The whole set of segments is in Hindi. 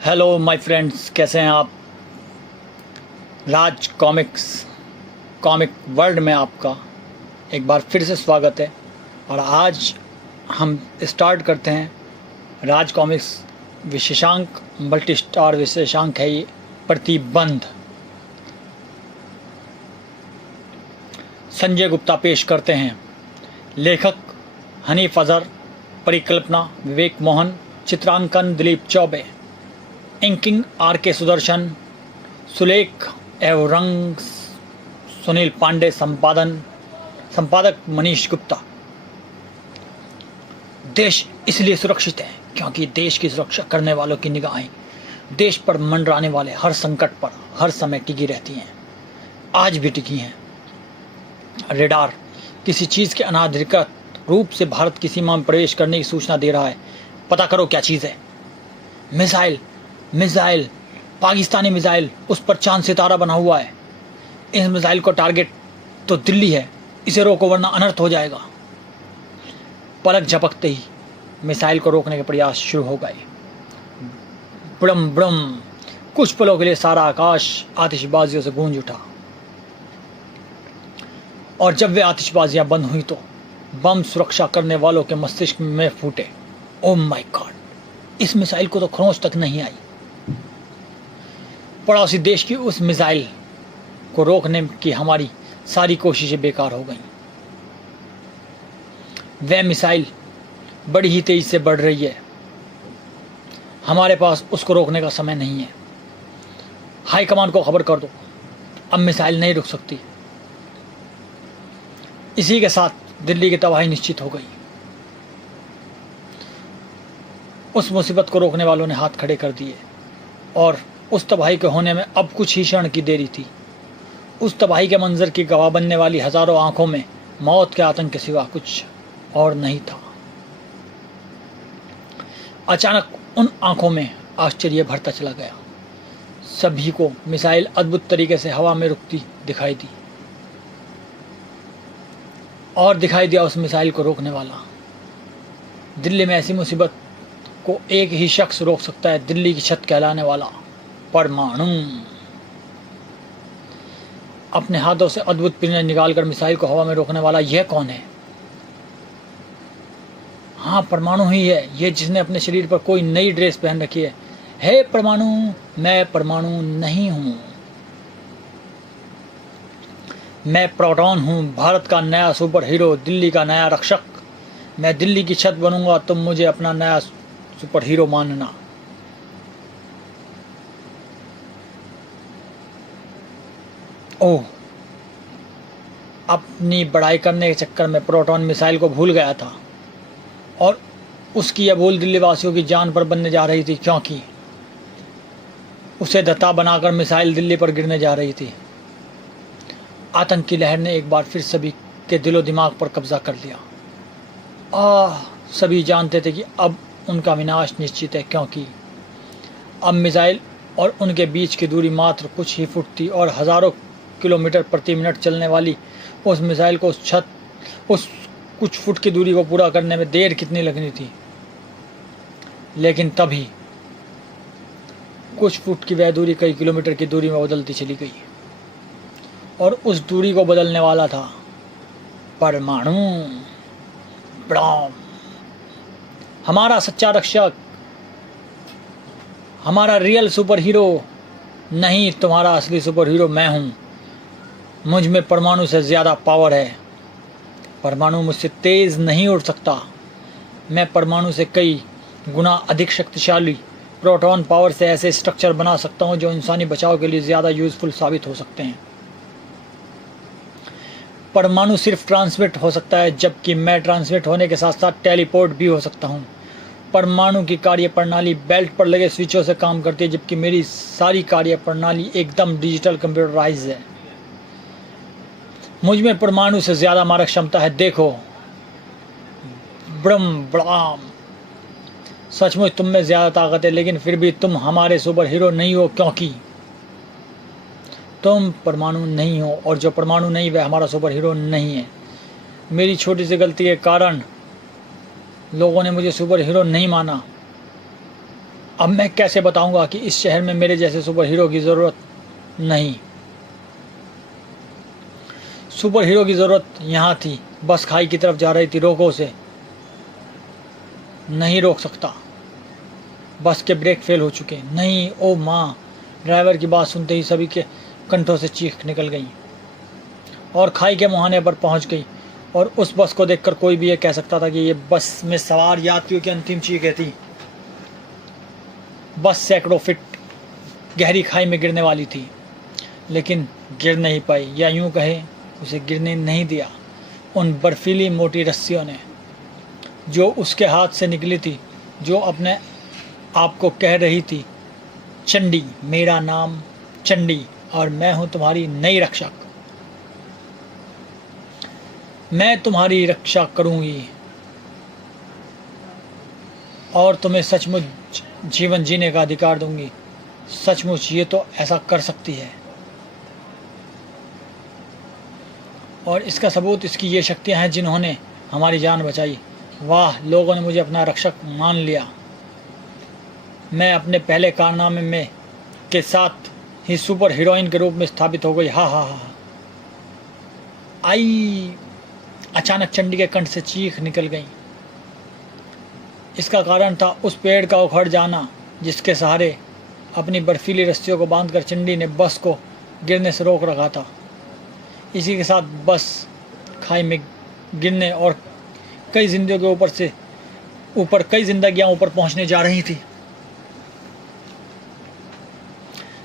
हेलो माय फ्रेंड्स, कैसे हैं आप। राज कॉमिक वर्ल्ड में आपका एक बार फिर से स्वागत है। और आज हम स्टार्ट करते हैं राज कॉमिक्स विशेषांक, मल्टी स्टार विशेषांक है ये, प्रतिबंध। संजय गुप्ता पेश करते हैं। लेखक हनीफ अजहर, परिकल्पना विवेक मोहन, चित्रांकन दिलीप चौबे, इंकिंग आर के सुदर्शन, सुलेख एवं रंग सुनील पांडे, संपादक मनीष गुप्ता। देश इसलिए सुरक्षित है क्योंकि देश की सुरक्षा करने वालों की निगाहें देश पर मंडराने वाले हर संकट पर हर समय टिकी रहती हैं। आज भी टिकी हैं। रेडार किसी चीज के अनाधिकृत रूप से भारत की सीमा में प्रवेश करने की सूचना दे रहा है। पता करो क्या चीज है। मिसाइल, पाकिस्तानी मिसाइल, उस पर चांद सितारा बना हुआ है। इस मिसाइल को टारगेट तो दिल्ली है, इसे रोको वरना अनर्थ हो जाएगा। पलक झपकते ही मिसाइल को रोकने के प्रयास शुरू हो गए। ब्रम ब्रम, कुछ पलों के लिए सारा आकाश आतिशबाजियों से गूंज उठा। और जब वे आतिशबाजियां बंद हुई तो बम सुरक्षा करने वालों के मस्तिष्क में फूटे। ओह माय गॉड, इस मिसाइल को तो खरोंच तक नहीं आई। पड़ोसी देश की उस मिसाइल को रोकने की हमारी सारी कोशिशें बेकार हो गईं। वह मिसाइल बड़ी ही तेजी से बढ़ रही है। हमारे पास उसको रोकने का समय नहीं है। हाई कमांड को खबर कर दो, अब मिसाइल नहीं रुक सकती। इसी के साथ दिल्ली की तबाही निश्चित हो गई। उस मुसीबत को रोकने वालों ने हाथ खड़े कर दिए और उस तबाही के होने में अब कुछ ही क्षण की देरी थी। उस तबाही के मंजर की गवाह बनने वाली हजारों आंखों में मौत के आतंक के सिवा कुछ और नहीं था। अचानक उन आंखों में आश्चर्य भरता चला गया। सभी को मिसाइल अद्भुत तरीके से हवा में रुकती दिखाई दी और दिखाई दिया उस मिसाइल को रोकने वाला। दिल्ली में ऐसी मुसीबत को एक ही शख्स रोक सकता है, दिल्ली की छत कहलाने वाला परमाणु। अपने हाथों से अद्भुत पिंजरा निकालकर मिसाइल को हवा में रोकने वाला यह कौन है? हाँ, परमाणु ही है, ये जिसने अपने शरीर पर कोई नई ड्रेस पहन रखी है। हे परमाणु, मैं परमाणु नहीं हूं, मैं प्रोटॉन हूं, भारत का नया सुपर हीरो, दिल्ली का नया रक्षक। मैं दिल्ली की छत बनूंगा, तुम मुझे अपना नया सुपर हीरो मानना। ओह, अपनी बड़ाई करने के चक्कर में प्रोटॉन मिसाइल को भूल गया था और उसकी यह भूल दिल्ली वासियों की जान पर बनने जा रही थी, क्योंकि उसे दत्ता बनाकर मिसाइल दिल्ली पर गिरने जा रही थी। आतंक की लहर ने एक बार फिर सभी के दिलो दिमाग पर कब्जा कर लिया। सभी जानते थे कि अब उनका विनाश निश्चित है, क्योंकि अब मिसाइल और उनके बीच की दूरी मात्र कुछ ही फुट थी और हजारों किलोमीटर प्रति मिनट चलने वाली उस मिसाइल को उस कुछ फुट की दूरी को पूरा करने में देर कितनी लगनी थी। लेकिन तभी कुछ फुट की वह दूरी कई किलोमीटर की दूरी में बदलती चली गई और उस दूरी को बदलने वाला था परमाणु बम। हमारा सच्चा रक्षक, हमारा रियल सुपर हीरो। नहीं, तुम्हारा असली सुपर हीरो मैं हूं। मुझ में परमाणु से ज्यादा पावर है। परमाणु मुझसे तेज नहीं उड़ सकता। मैं परमाणु से कई गुना अधिक शक्तिशाली प्रोटॉन पावर से ऐसे स्ट्रक्चर बना सकता हूं जो इंसानी बचाव के लिए ज्यादा यूजफुल साबित हो सकते हैं। परमाणु सिर्फ ट्रांसमिट हो सकता है, जबकि मैं ट्रांसमिट होने के साथ साथ टेलीपोर्ट भी हो सकता हूं। परमाणु की कार्य प्रणाली बेल्ट पर लगे स्विचों से काम करती है, जबकि मेरी सारी कार्य प्रणाली एकदम डिजिटल कंप्यूटराइज है। मुझ में परमाणु से ज्यादा मारक क्षमता है। देखो, ब्रम ब्राम, सचमुच तुम में ज्यादा ताकत है, लेकिन फिर भी तुम हमारे सुपर हीरो नहीं हो, क्योंकि तुम परमाणु नहीं हो और जो परमाणु नहीं वह हमारा सुपर हीरो नहीं है। मेरी छोटी सी गलती के कारण लोगों ने मुझे सुपर हीरो नहीं माना। अब मैं कैसे बताऊंगा कि इस शहर में मेरे जैसे सुपर हीरो की ज़रूरत नहीं। सुपर हीरो की ज़रूरत यहाँ थी। बस खाई की तरफ जा रही थी, रोको उसे। नहीं रोक सकता, बस के ब्रेक फेल हो चुके। नहीं, ओ माँ। ड्राइवर की बात सुनते ही सभी के कंठों से चीख निकल गई और खाई के मुहाने पर पहुंच गई। और उस बस को देखकर कोई भी ये कह सकता था कि ये बस में सवार यात्रियों की अंतिम चीखें थी। बस सैकड़ों फीट गहरी खाई में गिरने वाली थी, लेकिन गिर नहीं पाई, या यूं कहे उसे गिरने नहीं दिया उन बर्फीली मोटी रस्सियों ने जो उसके हाथ से निकली थी, जो अपने आप को कह रही थी, चंडी, मेरा नाम चंडी और मैं हूं तुम्हारी नई रक्षक। मैं तुम्हारी रक्षा करूंगी और तुम्हें सचमुच जीवन जीने का अधिकार दूंगी। सचमुच ये तो ऐसा कर सकती है, और इसका सबूत इसकी ये शक्तियां हैं जिन्होंने हमारी जान बचाई। वाह, लोगों ने मुझे अपना रक्षक मान लिया। मैं अपने पहले कारनामे में के साथ ही सुपर हीरोइन के रूप में स्थापित हो गई। हा हा हा। आई। अचानक चंडी के कंठ से चीख निकल गई। इसका कारण था उस पेड़ का उखड़ जाना जिसके सहारे अपनी बर्फीली रस्सियों को बांधकर चंडी ने बस को गिरने से रोक रखा था। इसी के साथ बस खाई में गिरने और कई जिंदगियों के ऊपर कई जिंदगियां ऊपर पहुंचने जा रही थी,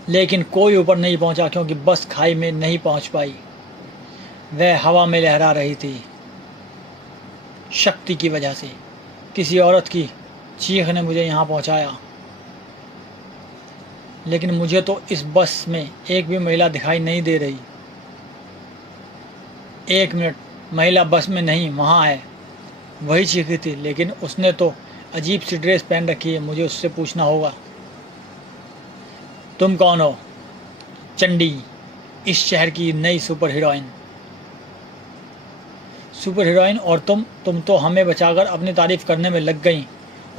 लेकिन कोई ऊपर नहीं पहुंचा क्योंकि बस खाई में नहीं पहुंच पाई। वह हवा में लहरा रही थी। शक्ति की वजह से किसी औरत की चीख ने मुझे यहाँ पहुँचाया, लेकिन मुझे तो इस बस में एक भी महिला दिखाई नहीं दे रही। एक मिनट, महिला बस में नहीं, वहाँ है। वही चीखी थी, लेकिन उसने तो अजीब सी ड्रेस पहन रखी है। मुझे उससे पूछना होगा, तुम कौन हो? चंडी, इस शहर की नई सुपर हीरोइन। सुपर हीरोइन और तुम तो हमें बचाकर अपनी तारीफ करने में लग गई,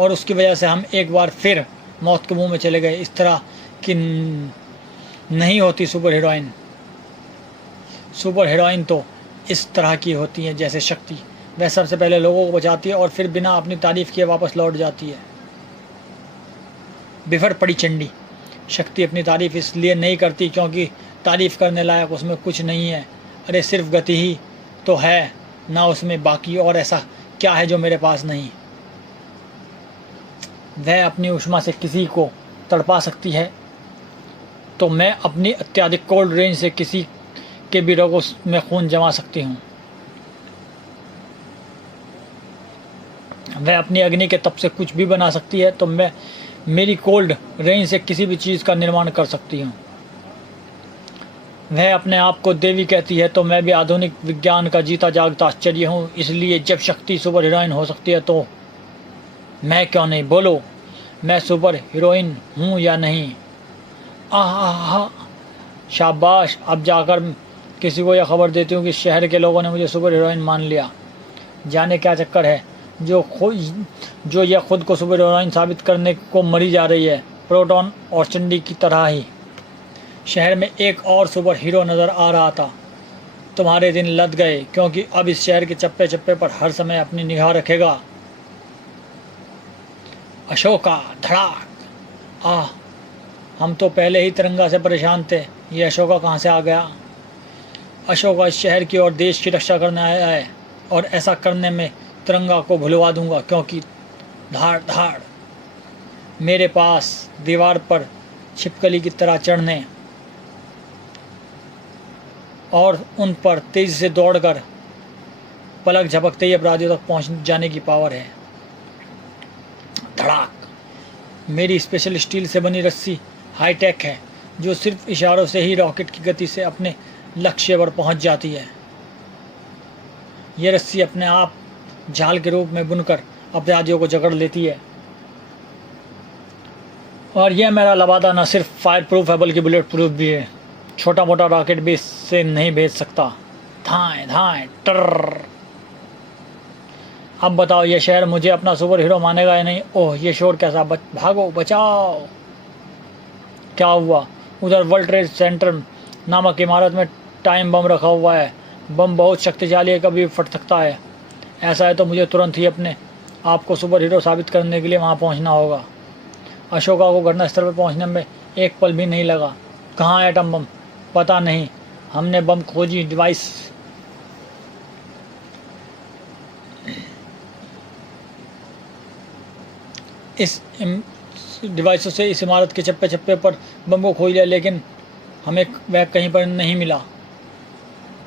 और उसकी वजह से हम एक बार फिर मौत के मुंह में चले गए। इस तरह की नहीं होती सुपर हीरोइन। सुपर हीरोइन तो इस तरह की होती हैं जैसे शक्ति। वह सबसे पहले लोगों को बचाती है और फिर बिना अपनी तारीफ किए वापस लौट जाती है। बिफर पड़ी चंडी। शक्ति अपनी तारीफ इसलिए नहीं करती क्योंकि तारीफ करने लायक उसमें कुछ नहीं है। अरे सिर्फ गति ही तो है ना उसमें, बाकी और ऐसा क्या है जो मेरे पास नहीं। वह अपनी ऊष्मा से किसी को तड़पा सकती है, तो मैं अपनी अत्यधिक कोल्ड रेंज से किसी के भी रगों में खून जमा सकती हूँ। वह अपनी अग्नि के तप से कुछ भी बना सकती है, तो मैं मेरी कोल्ड रेंज से किसी भी चीज़ का निर्माण कर सकती हूँ। वह अपने आप को देवी कहती है, तो मैं भी आधुनिक विज्ञान का जीता जागता आश्चर्य हूँ। इसलिए जब शक्ति सुपर हीरोइन हो सकती है तो मैं क्यों नहीं? बोलो, मैं सुपर हीरोइन हूँ या नहीं? आह, शाबाश। अब जाकर किसी को यह खबर देती हूँ कि शहर के लोगों ने मुझे सुपर हीरोइन मान लिया। जाने क्या चक्कर है जो यह खुद को सुपर हीरोइन साबित करने को मरी जा रही है, प्रोटॉन और चंडी की तरह ही। शहर में एक और सुपर हीरो नज़र आ रहा था। तुम्हारे दिन लद गए, क्योंकि अब इस शहर के चप्पे चप्पे पर हर समय अपनी निगाह रखेगा अशोका। धड़ाक। आह, हम तो पहले ही तिरंगा से परेशान थे, ये अशोका कहाँ से आ गया? अशोका इस शहर की और देश की रक्षा करने आया है, और ऐसा करने में तिरंगा को भुलवा दूंगा, क्योंकि धाड़ धाड़ मेरे पास दीवार पर छिपकली की तरह चढ़ने और उन पर तेजी से दौड़कर पलक झपकते ही अपराधियों तक पहुंच जाने की पावर है। धड़ाक। मेरी स्पेशल स्टील से बनी रस्सी हाईटेक है, जो सिर्फ इशारों से ही रॉकेट की गति से अपने लक्ष्य पर पहुंच जाती है। यह रस्सी अपने आप जाल के रूप में बुनकर अपराधियों को जकड़ लेती है, और यह मेरा लबादा न सिर्फ फायर प्रूफ है बल्कि बुलेट प्रूफ भी है। छोटा मोटा रॉकेट भी इससे नहीं भेज सकता। धाएं धाएं टर। अब बताओ ये शहर मुझे अपना सुपर हीरो मानेगा या नहीं। ओह ये शोर कैसा, भागो बचाओ। क्या हुआ? उधर वर्ल्ड ट्रेड सेंटर नामक इमारत में टाइम बम रखा हुआ है। बम बहुत शक्तिशाली है, कभी भी फट सकता है। ऐसा है तो मुझे तुरंत ही अपने आप को सुपर हीरो साबित करने के लिए वहाँ पहुँचना होगा। अशोका को घटनास्थल पर पहुँचने में एक पल भी नहीं लगा। कहाँ है एटम बम? पता नहीं। हमने बम खोजी डिवाइस इस डिवाइसों से इस इमारत के चप्पे चप्पे पर बम को खोज लिया, लेकिन हमें वह कहीं पर नहीं मिला।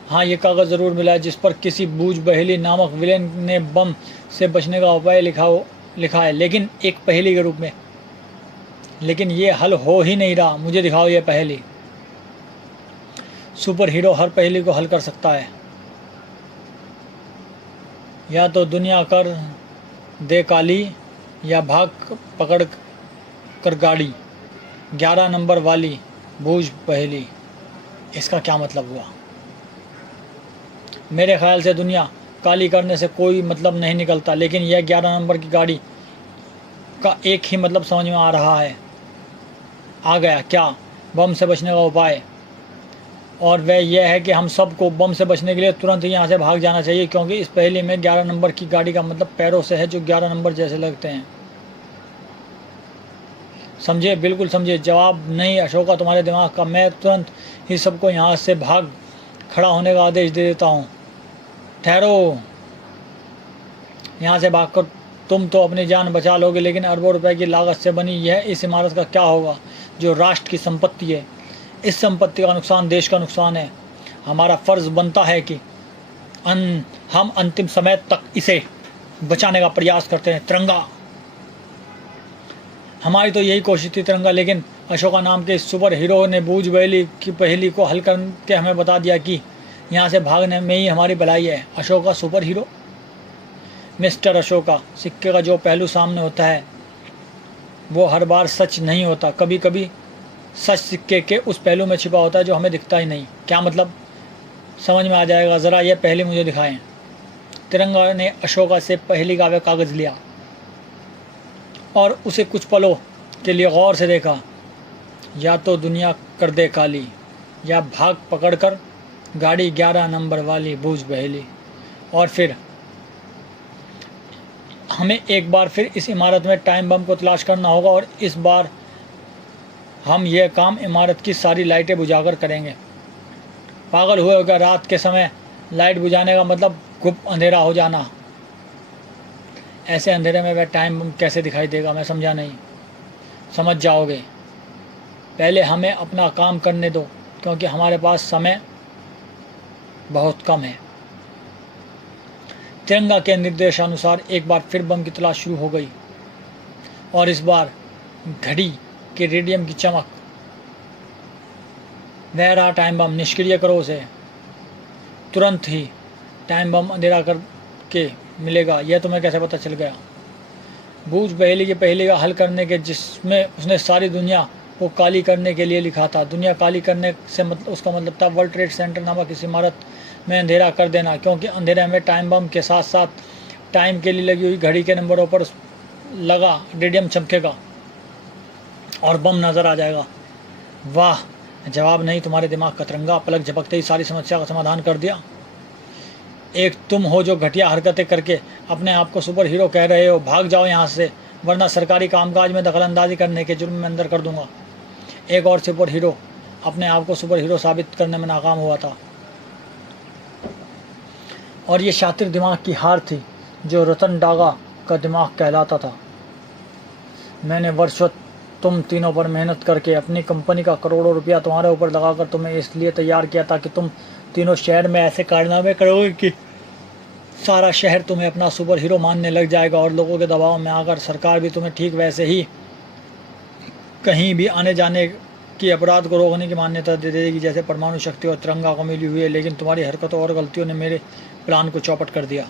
हाँ ये कागज़ ज़रूर मिला है जिस पर किसी बूझ बहेली नामक विलेन ने बम से बचने का उपाय लिखा है, लेकिन एक पहेली के रूप में। लेकिन ये हल हो ही नहीं रहा। मुझे दिखाओ ये पहेली। सुपर हीरो हर पहेली को हल कर सकता है। या तो दुनिया कर दे काली, या भाग पकड़ कर गाड़ी, 11 नंबर वाली बूझ पहेली। इसका क्या मतलब हुआ? मेरे ख्याल से दुनिया काली करने से कोई मतलब नहीं निकलता, लेकिन यह 11 नंबर की गाड़ी का एक ही मतलब समझ में आ रहा है। आ गया क्या? बम से बचने का उपाय। और वह यह है कि हम सबको बम से बचने के लिए तुरंत ही यहाँ से भाग जाना चाहिए, क्योंकि इस पहेली में 11 नंबर की गाड़ी का मतलब पैरों से है जो 11 नंबर जैसे लगते हैं। समझे? बिल्कुल समझे। जवाब नहीं अशोका तुम्हारे दिमाग का। मैं तुरंत ही सबको यहाँ से भाग खड़ा होने का आदेश दे देता हूँ। ठहरो, यहाँ से भागकर तुम तो अपनी जान बचा लोगे, लेकिन अरबों रुपए की लागत से बनी यह इस इमारत का क्या होगा जो राष्ट्र की संपत्ति है? इस संपत्ति का नुकसान देश का नुकसान है। हमारा फर्ज बनता है कि हम अंतिम समय तक इसे बचाने का प्रयास करते हैं। तिरंगा, हमारी तो यही कोशिश थी तिरंगा। लेकिन अशोका नाम के इस सुपर हीरो ने बूझ बहेली की पहेली को हल करके हमें बता दिया कि यहाँ से भागने में ही हमारी भलाई है। Ashoka super hero. Mister Ashoka, सिक्के का जो पहलू सामने होता है वो हर बार सच नहीं होता। कभी कभी सच सिक्के के उस पहलू में छिपा होता है जो हमें दिखता ही नहीं। क्या मतलब? समझ में आ जाएगा, ज़रा यह पहेली मुझे दिखाएं। तिरंगा ने अशोका से पहेली का वह कागज़ लिया और उसे कुछ पलों के लिए गौर से देखा। या तो दुनिया कर दे काली, या भाग पकड़कर गाड़ी 11 नंबर वाली बूझ बहेली। और फिर हमें एक बार फिर इस इमारत में टाइम बम को तलाश करना होगा, और इस बार हम यह काम इमारत की सारी लाइटें बुझाकर करेंगे। पागल हुए हो क्या? रात के समय लाइट बुझाने का मतलब गुप्त अंधेरा हो जाना। ऐसे अंधेरे में वह टाइम बम कैसे दिखाई देगा? मैं समझा नहीं। समझ जाओगे। पहले हमें अपना काम करने दो, क्योंकि हमारे पास समय बहुत कम है। तिरंगा के निर्देशानुसार एक बार फिर बम की तलाश शुरू हो गई, और इस बार घड़ी के रेडियम की चमक। वह रहा टाइम बम। निष्क्रिय करो उसे। तुरंत ही टाइम बम अंधेरा करके मिलेगा। यह तुम्हें कैसे पता चल गया? बूझ पहेली की पहेली का हल करने के जिसमें उसने सारी दुनिया को काली करने के लिए लिखा था। दुनिया काली करने से उसका मतलब था वर्ल्ड ट्रेड सेंटर नामक इस इमारत में अंधेरा कर देना, क्योंकि अंधेरे में टाइम बम के साथ साथ टाइम के लिए लगी हुई घड़ी के नंबरों पर लगा रेडियम चमकेगा और बम नज़र आ जाएगा। वाह, जवाब नहीं तुम्हारे दिमाग का। तिरंगा पलक झपकते ही सारी समस्या का समाधान कर दिया। एक तुम हो जो घटिया हरकतें करके अपने आप को सुपर हीरो कह रहे हो। भाग जाओ यहाँ से, वरना सरकारी कामकाज में दखलंदाजी करने के जुर्म में अंदर कर दूंगा। एक और सुपर हीरो अपने आप को सुपर हीरो साबित करने में नाकाम हुआ था, और ये शातिर दिमाग की हार थी जो रतन टाटा का दिमाग कहलाता था। मैंने वर्षों तुम तीनों पर मेहनत करके अपनी कंपनी का करोड़ों रुपया तुम्हारे ऊपर लगाकर तुम्हें इसलिए तैयार किया था कि तुम तीनों शहर में ऐसे कारनामे करोगे कि सारा शहर तुम्हें अपना सुपर हीरो मानने लग जाएगा, और लोगों के दबाव में आकर सरकार भी तुम्हें ठीक वैसे ही कहीं भी आने जाने की अपराध को रोकने की मान्यता दे देगी जैसे परमाणु शक्ति और तिरंगा को मिली हुई है। लेकिन तुम्हारी हरकतों और गलतियों ने मेरे प्लान को चौपट कर दिया।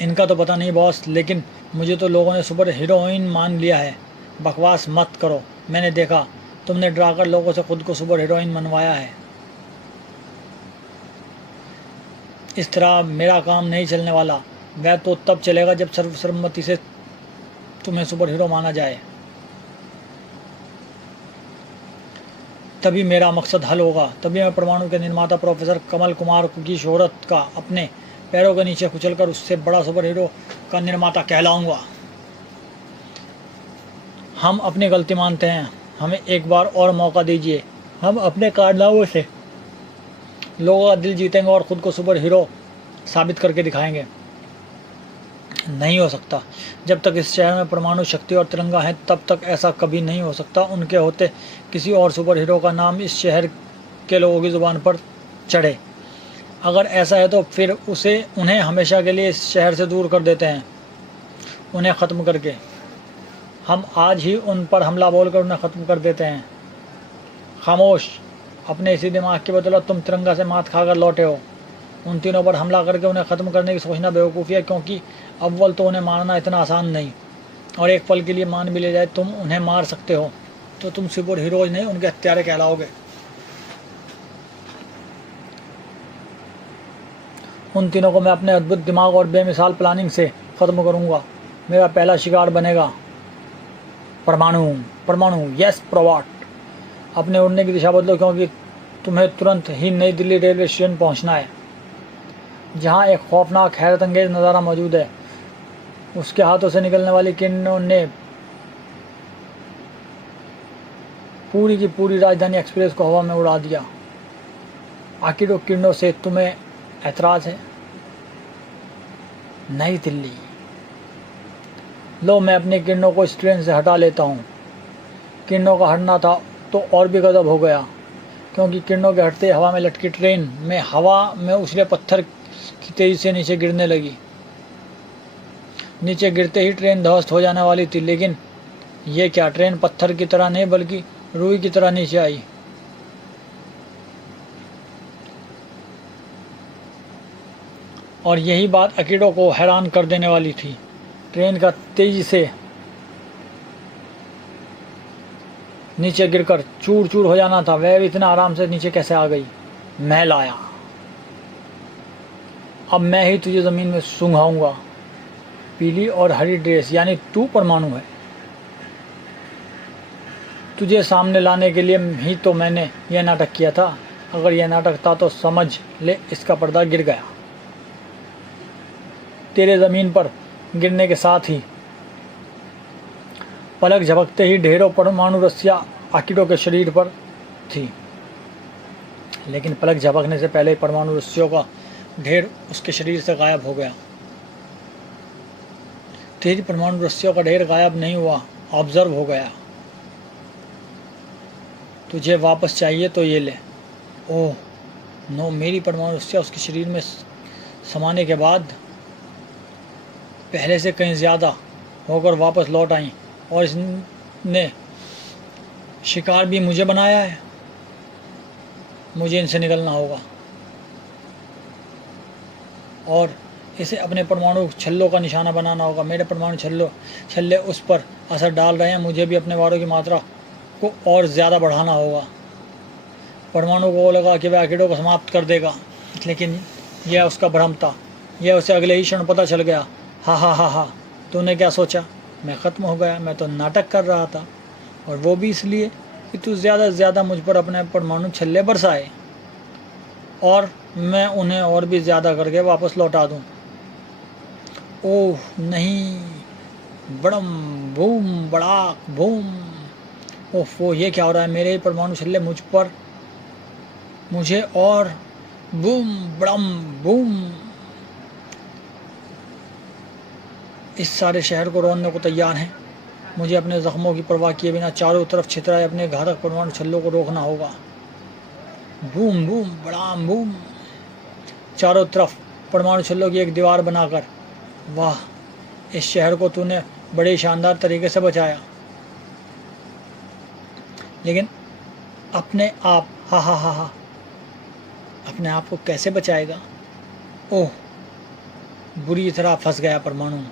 इनका तो पता नहीं बॉस, लेकिन मुझे तो लोगों ने सुपर हीरोइन मान लिया है। बकवास मत करो। मैंने देखा तुमने डराकर लोगों से खुद को सुपर हीरोइन मनवाया है। इस तरह मेरा काम नहीं चलने वाला। वह तो तब चलेगा जब सर्वसम्मति से तुम्हें सुपर हीरो माना जाए, तभी मेरा मकसद हल होगा। तभी मैं परमाणु के निर्माता प्रोफेसर कमल कुमार की शोहरत का अपने पैरों के नीचे कुचलकर उससे बड़ा सुपर हीरो का निर्माता कहलाऊंगा। हम अपनी गलती मानते हैं, हमें एक बार और मौका दीजिए। हम अपने कारनामों से लोगों का दिल जीतेंगे और ख़ुद को सुपर हीरो साबित करके दिखाएंगे। नहीं हो सकता। जब तक इस शहर में परमाणु शक्ति और तिरंगा है तब तक ऐसा कभी नहीं हो सकता। उनके होते किसी और सुपर हीरो का नाम इस शहर के लोगों की ज़ुबान पर चढ़े। अगर ऐसा है तो फिर उन्हें हमेशा के लिए इस शहर से दूर कर देते हैं, उन्हें ख़त्म करके। हम आज ही उन पर हमला बोलकर उन्हें ख़त्म कर देते हैं। खामोश। अपने इसी दिमाग की बदौलत तुम तिरंगा से मात खाकर लौटे हो। उन तीनों पर हमला करके उन्हें ख़त्म करने की सोचना बेवकूफ़ी है, क्योंकि अव्वल तो उन्हें मारना इतना आसान नहीं, और एक पल के लिए मान भी ले जाए तुम उन्हें मार सकते हो तो तुम सुपर हीरोज नहीं उनके हत्यारे कहलाओगे। उन तीनों को मैं अपने अद्भुत दिमाग और बेमिसाल प्लानिंग से ख़त्म करूँगा। मेरा पहला शिकार बनेगा परमाणु। परमाणु, यस प्रवाट। अपने उड़ने की दिशा बदलो, क्योंकि तुम्हें तुरंत ही नई दिल्ली रेलवे स्टेशन पहुंचना है, जहां एक खौफनाक हैरत अंगेज नज़ारा मौजूद है। उसके हाथों से निकलने वाली किरणों ने पूरी की पूरी राजधानी एक्सप्रेस को हवा में उड़ा दिया। आखिर किरणों से तुम्हें ऐतराज़ है? नई दिल्ली। लो, मैं अपनी किरणों को इस ट्रेन से हटा लेता हूँ। किरणों का हटना था तो और भी गजब हो गया, क्योंकि किरणों के हटते हवा में लटकी ट्रेन में हवा में उछले पत्थर की तेज़ी से नीचे गिरने लगी। नीचे गिरते ही ट्रेन ध्वस्त हो जाने वाली थी, लेकिन ये क्या, ट्रेन पत्थर की तरह नहीं बल्कि रुई की तरह नीचे आई। और यही बात अकीडो को हैरान कर देने वाली थी। ट्रेन का तेजी से नीचे गिरकर चूर चूर हो जाना था, वह भी इतना आराम से नीचे कैसे आ गई? मैं लाया। अब मैं ही तुझे ज़मीन में सूंघाऊंगा। पीली और हरी ड्रेस, यानी तू परमाणु है। तुझे सामने लाने के लिए ही तो मैंने यह नाटक किया था। अगर यह नाटक था तो समझ ले इसका पर्दा गिर गया। तेरे ज़मीन पर गिरने के साथ ही पलक झपकते ही ढेरों परमाणु रस्सियाँ आकिडो के शरीर पर थी, लेकिन पलक झपकने से पहले ही परमाणु रस्सियों का ढेर उसके शरीर से गायब हो गया। तेरी परमाणु रस्सियों का ढेर गायब नहीं हुआ, ऑब्जर्व हो गया। तुझे वापस चाहिए तो ये ले। ओह नो, मेरी परमाणु रस्सियाँ उसके शरीर में समाने के बाद पहले से कहीं ज़्यादा होकर वापस लौट आईं, और इसने शिकार भी मुझे बनाया है। मुझे इनसे निकलना होगा और इसे अपने परमाणु छल्लों का निशाना बनाना होगा। मेरे परमाणु छल्ले उस पर असर डाल रहे हैं। मुझे भी अपने वारों की मात्रा को और ज़्यादा बढ़ाना होगा। परमाणु को लगा कि वह आकिडो को समाप्त कर देगा, लेकिन यह उसका भ्रम था। यह उसे अगले ही क्षण पता चल गया। हा हा हा हा, तूने क्या सोचा? मैं ख़त्म हो गया? मैं तो नाटक कर रहा था, और वो भी इसलिए कि तू ज़्यादा से ज़्यादा मुझ पर अपने परमाणु छल्ले बरसाए और मैं उन्हें और भी ज़्यादा करके वापस लौटा दूँ। ओह नहीं, बड़म बूम बड़ाक बूम। ओह ये क्या हो रहा है? मेरे ही परमाणु छल्ले मुझ पर, मुझे और बूम बड़म बूम। इस सारे शहर को रोकने को तैयार हैं। मुझे अपने ज़ख्मों की परवाह किए बिना चारों तरफ छितराए अपने घातक परमाणु छल्लों को रोकना होगा। बूम बूम बड़ाम बूम। चारों तरफ परमाणु छल्लों की एक दीवार बनाकर। वाह, इस शहर को तूने बड़े शानदार तरीके से बचाया, लेकिन अपने आप, हा हा हा हा, अपने आप को कैसे बचाएगा? ओह, बुरी तरह फंस गया परमाणु।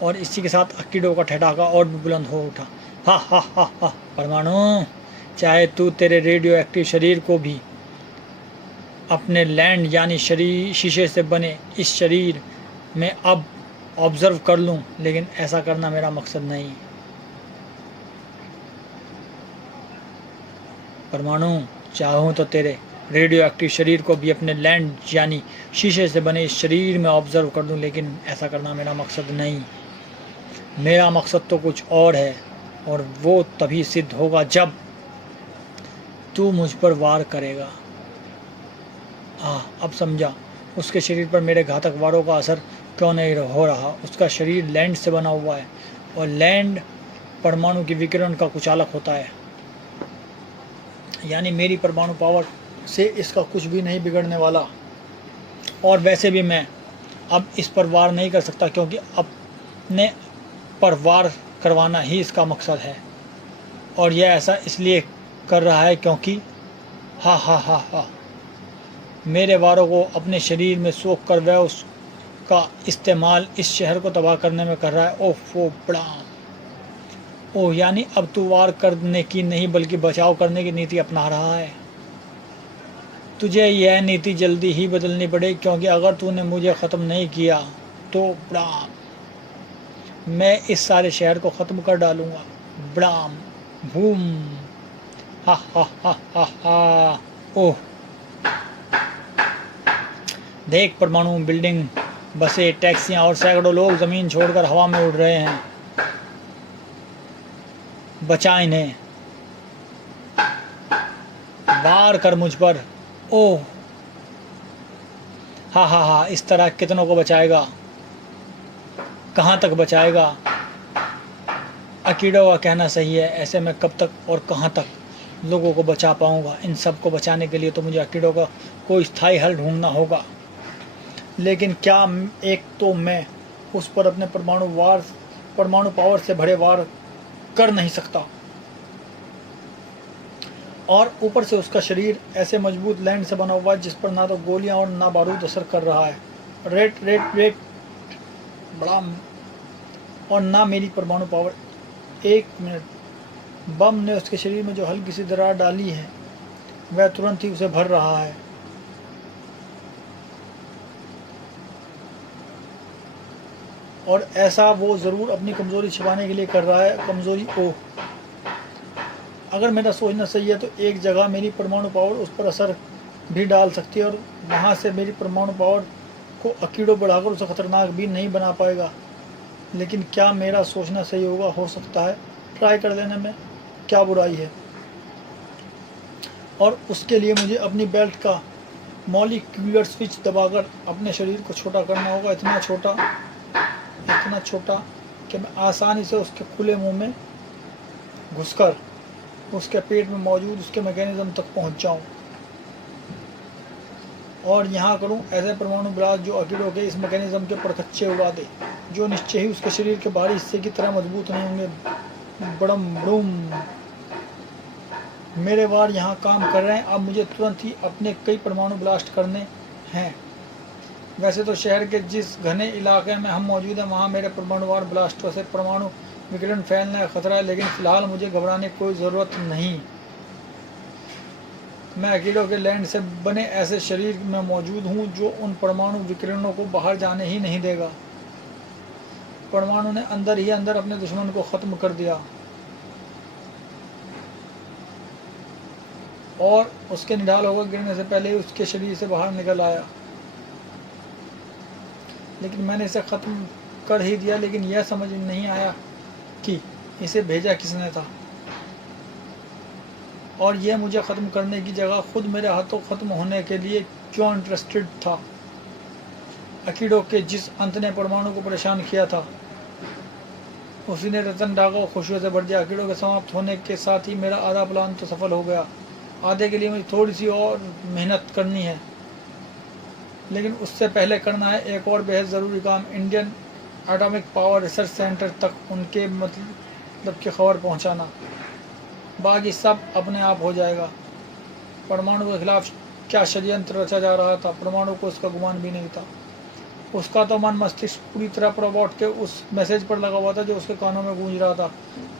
और इसी के साथ आकिडो का ठठाका और भी बुलंद हो उठा। हा हा हा हा, परमाणु, चाहे तू तेरे रेडियो एक्टिव शरीर को भी अपने लैंड यानी शरीर शीशे से बने इस शरीर में अब ऑब्जर्व कर लूं, लेकिन ऐसा करना मेरा मकसद नहीं। परमाणु, चाहूँ तो तेरे रेडियो एक्टिव शरीर को भी अपने लैंड यानी शीशे से बने इस शरीर में ऑब्जर्व कर दूं, लेकिन ऐसा करना मेरा मकसद नहीं। मेरा मकसद तो कुछ और है, और वो तभी सिद्ध होगा जब तू मुझ पर वार करेगा। अब समझा उसके शरीर पर मेरे घातक वारों का असर क्यों नहीं हो रहा। उसका शरीर लैंड से बना हुआ है, और लैंड परमाणु की विकिरण का कुचालक होता है, यानी मेरी परमाणु पावर से इसका कुछ भी नहीं बिगड़ने वाला। और वैसे भी मैं अब इस पर वार नहीं कर सकता, क्योंकि अपने पर वार करवाना ही इसका मकसद है। और यह ऐसा इसलिए कर रहा है क्योंकि हा मेरे वारों को अपने शरीर में सोख कर वह उसका इस्तेमाल इस शहर को तबाह करने में कर रहा है। ओह बड़ा ओह, यानी अब तू वार करने की नहीं बल्कि बचाव करने की नीति अपना रहा है। तुझे यह नीति जल्दी ही बदलनी पड़ेगी, क्योंकि अगर तूने मुझे ख़त्म नहीं किया तो बड़ा मैं इस सारे शहर को ख़त्म कर डालूँगा। ब्राम बूम हा। ओह देख, परमाणु बिल्डिंग, बसें, टैक्सियां और सैकड़ों लोग ज़मीन छोड़कर हवा में उड़ रहे हैं। बचा इन्हें, वार कर मुझ पर। ओह हा, इस तरह कितनों को बचाएगा, कहाँ तक बचाएगा। अकीडो का कहना सही है, ऐसे में कब तक और कहाँ तक लोगों को बचा पाऊँगा। इन सब को बचाने के लिए तो मुझे अकीडो का कोई स्थायी हल ढूंढना होगा। लेकिन क्या एक तो मैं उस पर अपने परमाणु पावर से भरे वार कर नहीं सकता, और ऊपर से उसका शरीर ऐसे मजबूत लैंड से बना हुआ है जिस पर ना तो गोलियां और ना बारूद असर कर रहा है। रेट बड़ा, और ना मेरी परमाणु पावर। 1 मिनट, बम ने उसके शरीर में जो हल्की सी दरार डाली है वह तुरंत ही उसे भर रहा है। और ऐसा वो ज़रूर अपनी कमज़ोरी छिपाने के लिए कर रहा है। कमज़ोरी, ओह अगर मेरा सोचना सही है तो एक जगह मेरी परमाणु पावर उस पर असर भी डाल सकती है, और वहाँ से मेरी परमाणु पावर को अकीड़ों बढ़ाकर उसे ख़तरनाक भी नहीं बना पाएगा। लेकिन क्या मेरा सोचना सही होगा? हो सकता है, ट्राई कर लेने में क्या बुराई है। और उसके लिए मुझे अपनी बेल्ट का मॉलिक्यूलर स्विच दबाकर अपने शरीर को छोटा करना होगा, इतना छोटा कि मैं आसानी से उसके खुले मुंह में घुसकर उसके पेट में मौजूद उसके मैकेनिज्म तक पहुंच जाऊं, और यहाँ करूं ऐसे परमाणु ब्लास्ट जो अकीड़ों के इस मैकेनिज्म के परखच्चे उड़ा दे, जो निश्चय ही उसके शरीर के बाहरी हिस्से की तरह मजबूत नहीं होंगे। बड़म बड़ूम, मेरे वार यहाँ काम कर रहे हैं। अब मुझे तुरंत ही अपने कई परमाणु ब्लास्ट करने हैं। वैसे तो शहर के जिस घने इलाके में हम मौजूद हैं वहाँ मेरे परमाणु वार ब्लास्टों से परमाणु विकिरण फैलने का खतरा है, लेकिन फिलहाल मुझे घबराने की कोई ज़रूरत नहीं। मैं अकीड़ों के लैंड से बने ऐसे शरीर में मौजूद हूँ जो उन परमाणु विकिरणों को बाहर जाने ही नहीं देगा। परमाणु ने अंदर ही अंदर अपने दुश्मन को ख़त्म कर दिया और उसके निढाल होकर गिरने से पहले ही उसके शरीर से बाहर निकल आया। लेकिन मैंने इसे ख़त्म कर ही दिया, लेकिन यह समझ नहीं आया कि इसे भेजा किसने था, और यह मुझे ख़त्म करने की जगह खुद मेरे हाथों ख़त्म होने के लिए क्यों इंटरेस्टेड था। अकीड़ों के जिस अंत ने परमाणु को परेशान किया था उसी ने रतन डाका को खुशियों से भर दिया। अकीड़ों के समाप्त होने के साथ ही मेरा आधा प्लान तो सफल हो गया। आधे के लिए मुझे थोड़ी सी और मेहनत करनी है, लेकिन उससे पहले करना है एक और बेहद ज़रूरी काम, Indian atomic power research centre तक उनके मतलब की खबर पहुंचाना। बाकी सब अपने आप हो जाएगा। परमाणु के खिलाफ क्या षड्यंत्र रचा जा रहा था, परमाणु को उसका गुमान भी नहीं था। उसका तो मन मस्तिष्क पूरी तरह रोबोट के उस मैसेज पर लगा हुआ था जो उसके कानों में गूंज रहा था।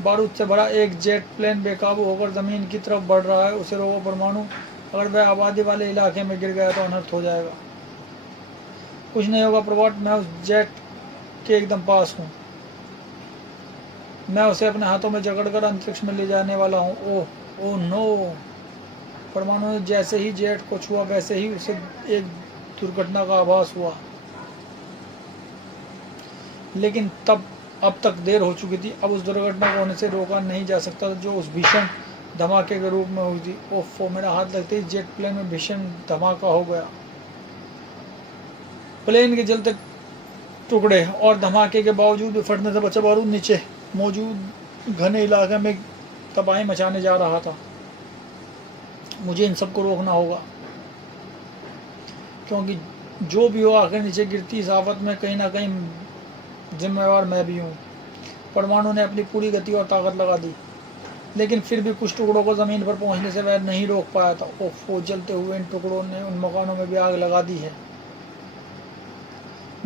बारूद से भरा एक जेट प्लेन बेकाबू होकर ज़मीन की तरफ बढ़ रहा है। उसे रोको परमाणु, अगर वह आबादी वाले इलाके में गिर गया तो अनर्थ हो जाएगा। कुछ नहीं होगा प्रॉट, मैं उस जेट के एकदम पास हूँ। मैं उसे अपने हाथों में जकड़कर अंतरिक्ष में ले जाने वाला हूँ। ओह ओह नो। परमाणु ने जैसे ही जेट को छुआ वैसे ही उसे एक दुर्घटना का आभास हुआ, लेकिन अब तक देर हो चुकी थी। अब उस दुर्घटना को होने से रोका नहीं जा सकता जो उस भीषण धमाके के रूप में हुई थी। ओफो, मेरा हाथ लगते ही जेट प्लेन में भीषण धमाका हो गया। प्लेन के जलते टुकड़े और धमाके के बावजूद भी फटने से बचा बारूद नीचे मौजूद घने इलाके में तबाही मचाने जा रहा था। मुझे इन सबको रोकना होगा, क्योंकि जो भी हो आखिर नीचे गिरती इस आफत में कहीं ना कहीं जिम्मेवार मैं भी हूँ। परमाणु ने अपनी पूरी गति और ताकत लगा दी, लेकिन फिर भी कुछ टुकड़ों को ज़मीन पर पहुंचने से वह नहीं रोक पाया था। ओफो, जलते हुए इन टुकड़ों ने उन मकानों में भी आग लगा दी है।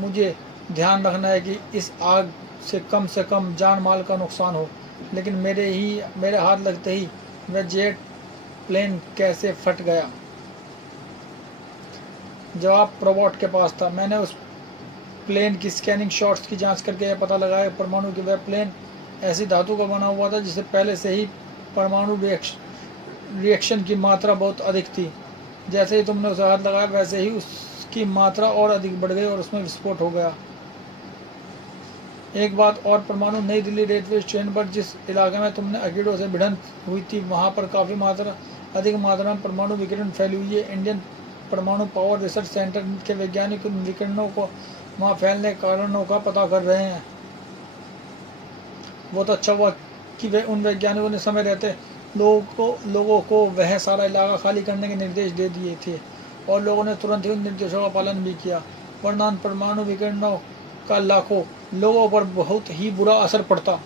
मुझे ध्यान रखना है कि इस आग से कम जान माल का नुकसान हो, लेकिन मेरे हाथ लगते ही वह जेट प्लेन कैसे फट गया। जवाब प्रोबॉट के पास था। मैंने उस प्लेन की स्कैनिंग शॉट्स की जांच करके यह पता लगाया परमाणु की वह प्लेन ऐसी धातु का बना हुआ था जिसे पहले से ही परमाणु रिएक्शन की मात्रा बहुत अधिक थी। जैसे ही तुमने उसे हाथ लगाया वैसे ही उसकी मात्रा और अधिक बढ़ गई और उसमें विस्फोट हो गया। एक बात और, परमाणु नई दिल्ली रेलवे स्टेशन पर जिस इलाके में तुमने अकीडों से भिड़ंत हुई थी वहाँ पर काफ़ी अधिक मात्रा में परमाणु विकिरण फैली हुई है। इंडियन परमाणु पावर रिसर्च सेंटर के वैज्ञानिक उन विकिरणों को वहाँ फैलने के कारणों का पता कर रहे हैं। बहुत अच्छा हुआ कि वे उन वैज्ञानिकों ने समय रहते लोगों को वह सारा इलाका खाली करने के निर्देश दे दिए थे और लोगों ने तुरंत ही उन निर्देशों का पालन भी किया, वरना परमाणु विकिरणों का लाखों लोगों पर बहुत ही बुरा असर पड़ता।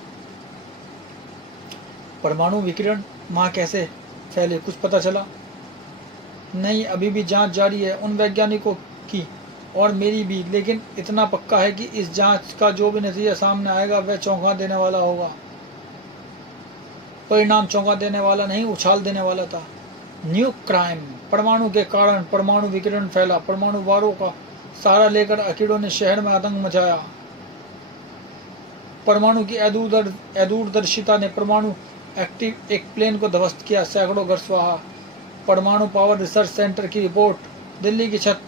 परमाणु विकिरण वहाँ कैसे फैले, कुछ पता चला? नहीं, अभी भी जांच जारी है उन वैज्ञानिकों की और मेरी भी, लेकिन इतना पक्का है कि इस जांच का जो भी नतीजा सामने आएगा वह चौंका देने वाला होगा। परिणाम चौंका देने वाला नहीं, उछाल देने वाला था। न्यू क्राइम, परमाणु के कारण परमाणु विकिरण फैला। परमाणु वारों का सहारा लेकर अकीड़ों ने शहर में आतंक मचाया। परमाणु की अदूरदर्शिता ने परमाणु एक्टिव एक प्लेन को ध्वस्त किया, सैकड़ों घर स्वाहा। परमाणु पावर रिसर्च सेंटर की रिपोर्ट, दिल्ली की छत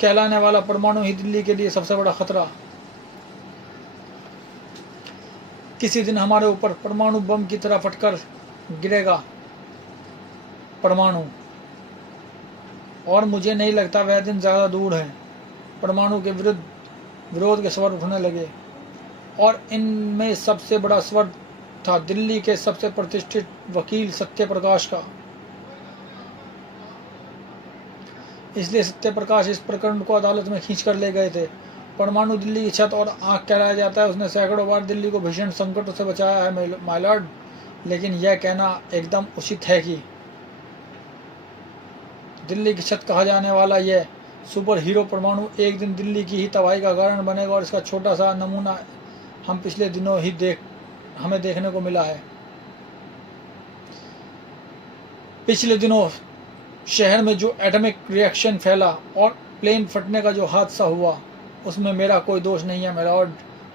कहलाने वाला परमाणु ही दिल्ली के लिए सबसे बड़ा खतरा। किसी दिन हमारे ऊपर परमाणु बम की तरह फटकर गिरेगा परमाणु, और मुझे नहीं लगता वह दिन ज़्यादा दूर है। परमाणु के विरोध के स्वर उठने लगे और इनमें सबसे बड़ा स्वर था दिल्ली के सबसे प्रतिष्ठित वकील सत्यप्रकाश का। इसलिए सत्यप्रकाश इस प्रकरण को अदालत में खींच कर ले गए थे। परमाणु दिल्ली की छत और आंख कहलाया जाता है। उसने सैकड़ों बार दिल्ली को भीषण संकटों से बचाया है माय लॉर्ड, लेकिन यह कहना एकदम उचित है कि दिल्ली की छत कहा जाने वाला यह सुपर हीरो परमाणु एक दिन दिल्ली की ही तबाही का कारण बनेगा, और इसका छोटा सा नमूना हम पिछले दिनों ही हमें देखने को मिला है। पिछले दिनों शहर में जो एटॉमिक रिएक्शन फैला और प्लेन फटने का जो हादसा हुआ उसमें मेरा कोई दोष नहीं है माय लॉर्ड।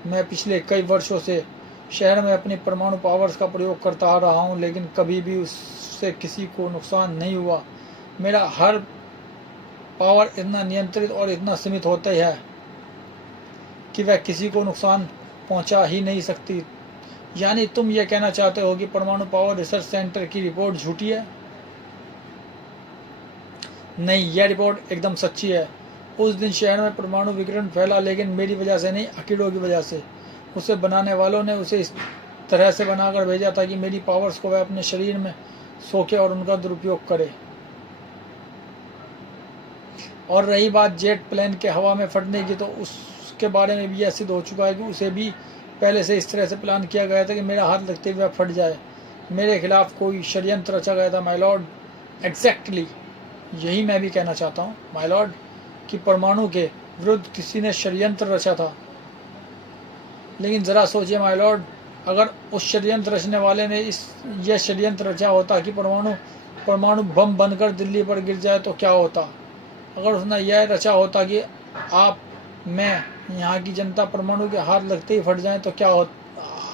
मैं पिछले कई वर्षों से शहर में अपनी परमाणु पावर्स का प्रयोग करता आ रहा हूँ, लेकिन कभी भी उससे किसी को नुकसान नहीं हुआ। मेरा हर पावर इतना नियंत्रित और इतना सीमित होता है कि वह किसी को नुकसान पहुंचा ही नहीं सकती। यानी तुम ये कहना चाहते हो कि परमाणु पावर रिसर्च सेंटर की रिपोर्ट झूठी है? नहीं, यह रिपोर्ट एकदम सच्ची है। उस दिन शहर में परमाणु विकिरण फैला, लेकिन मेरी वजह से नहीं, अकीड़ों की वजह से। उसे बनाने वालों ने उसे इस तरह से बनाकर भेजा था कि मेरी पावर्स को वह अपने शरीर में सोखे और उनका दुरुपयोग करे। और रही बात जेट प्लेन के हवा में फटने की, तो उसके बारे में भी यह सिद्ध हो चुका है कि उसे भी पहले से इस तरह से प्लान किया गया था कि मेरा हाथ लगते हुए फट जाए। मेरे खिलाफ कोई षड्यंत्र रचा गया था माय लॉर्ड। एग्जैक्टली यही मैं भी कहना चाहता हूँ माय लॉर्ड, कि परमाणु के विरुद्ध किसी ने षड्यंत्र रचा था। लेकिन ज़रा सोचिए माय लॉर्ड, अगर उस षड्यंत्र रचने वाले ने यह षड्यंत्र रचा होता कि परमाणु परमाणु बम बनकर दिल्ली पर गिर जाए तो क्या होता? अगर उसने यह रचा होता कि आप, मैं, यहाँ की जनता परमाणु के हाथ लगते ही फट जाए तो क्या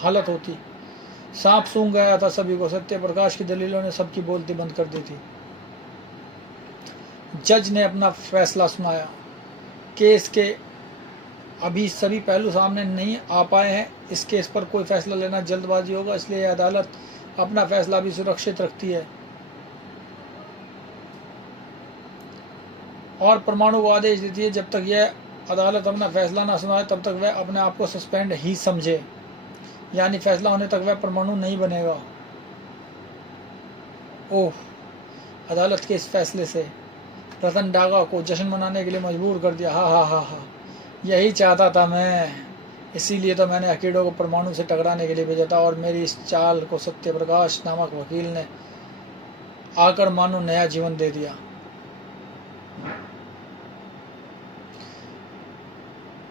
हालत होती? सांप सूंघ गया था सभी को। सत्य प्रकाश की दलीलों ने सबकी बोलती बंद कर दी थी। जज ने अपना फैसला सुनाया। केस के अभी सभी पहलू सामने नहीं आ पाए हैं। इस केस पर कोई फैसला लेना जल्दबाजी होगा, इसलिए अदालत अपना फैसला भी सुरक्षित रखती है और परमाणु को आदेश देती है जब तक यह अदालत अपना फैसला ना सुनाए तब तक वह अपने आप को सस्पेंड ही समझे, यानी फैसला होने तक वह परमाणु नहीं बनेगा। ओह, अदालत के इस फैसले से रतन टाटा को जश्न मनाने के लिए मजबूर कर दिया। हा हा हा हा, यही चाहता था मैं। इसीलिए तो मैंने अकीडो को परमाणु से टकराने के लिए भेजा था और मेरी इस चाल को सत्य प्रकाश नामक वकील ने आकर मानो नया जीवन दे दिया।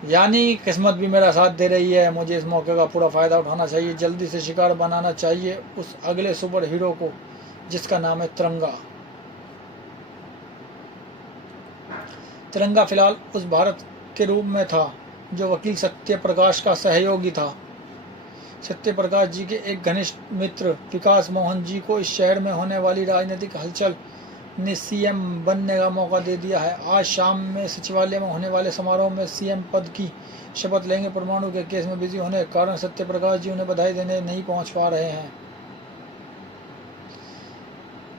यानी किस्मत भी मेरा साथ दे रही है। मुझे इस मौके का पूरा फायदा उठाना चाहिए, जल्दी से शिकार बनाना चाहिए उस अगले सुपर हीरो को जिसका नाम है तिरंगा। तिरंगा फिलहाल उस भारत के रूप में था जो वकील सत्य प्रकाश का सहयोगी था। सत्य प्रकाश जी के एक घनिष्ठ मित्र विकास मोहन जी को इस शहर में होने वाली राजनीतिक हलचल ने सीएम बनने का मौका दे दिया है। आज शाम में सचिवालय में होने वाले समारोह में सीएम पद की शपथ लेंगे। परमाणु के केस में बिजी होने के कारण सत्य प्रकाश जी उन्हें बधाई देने नहीं पहुंच पा रहे हैं,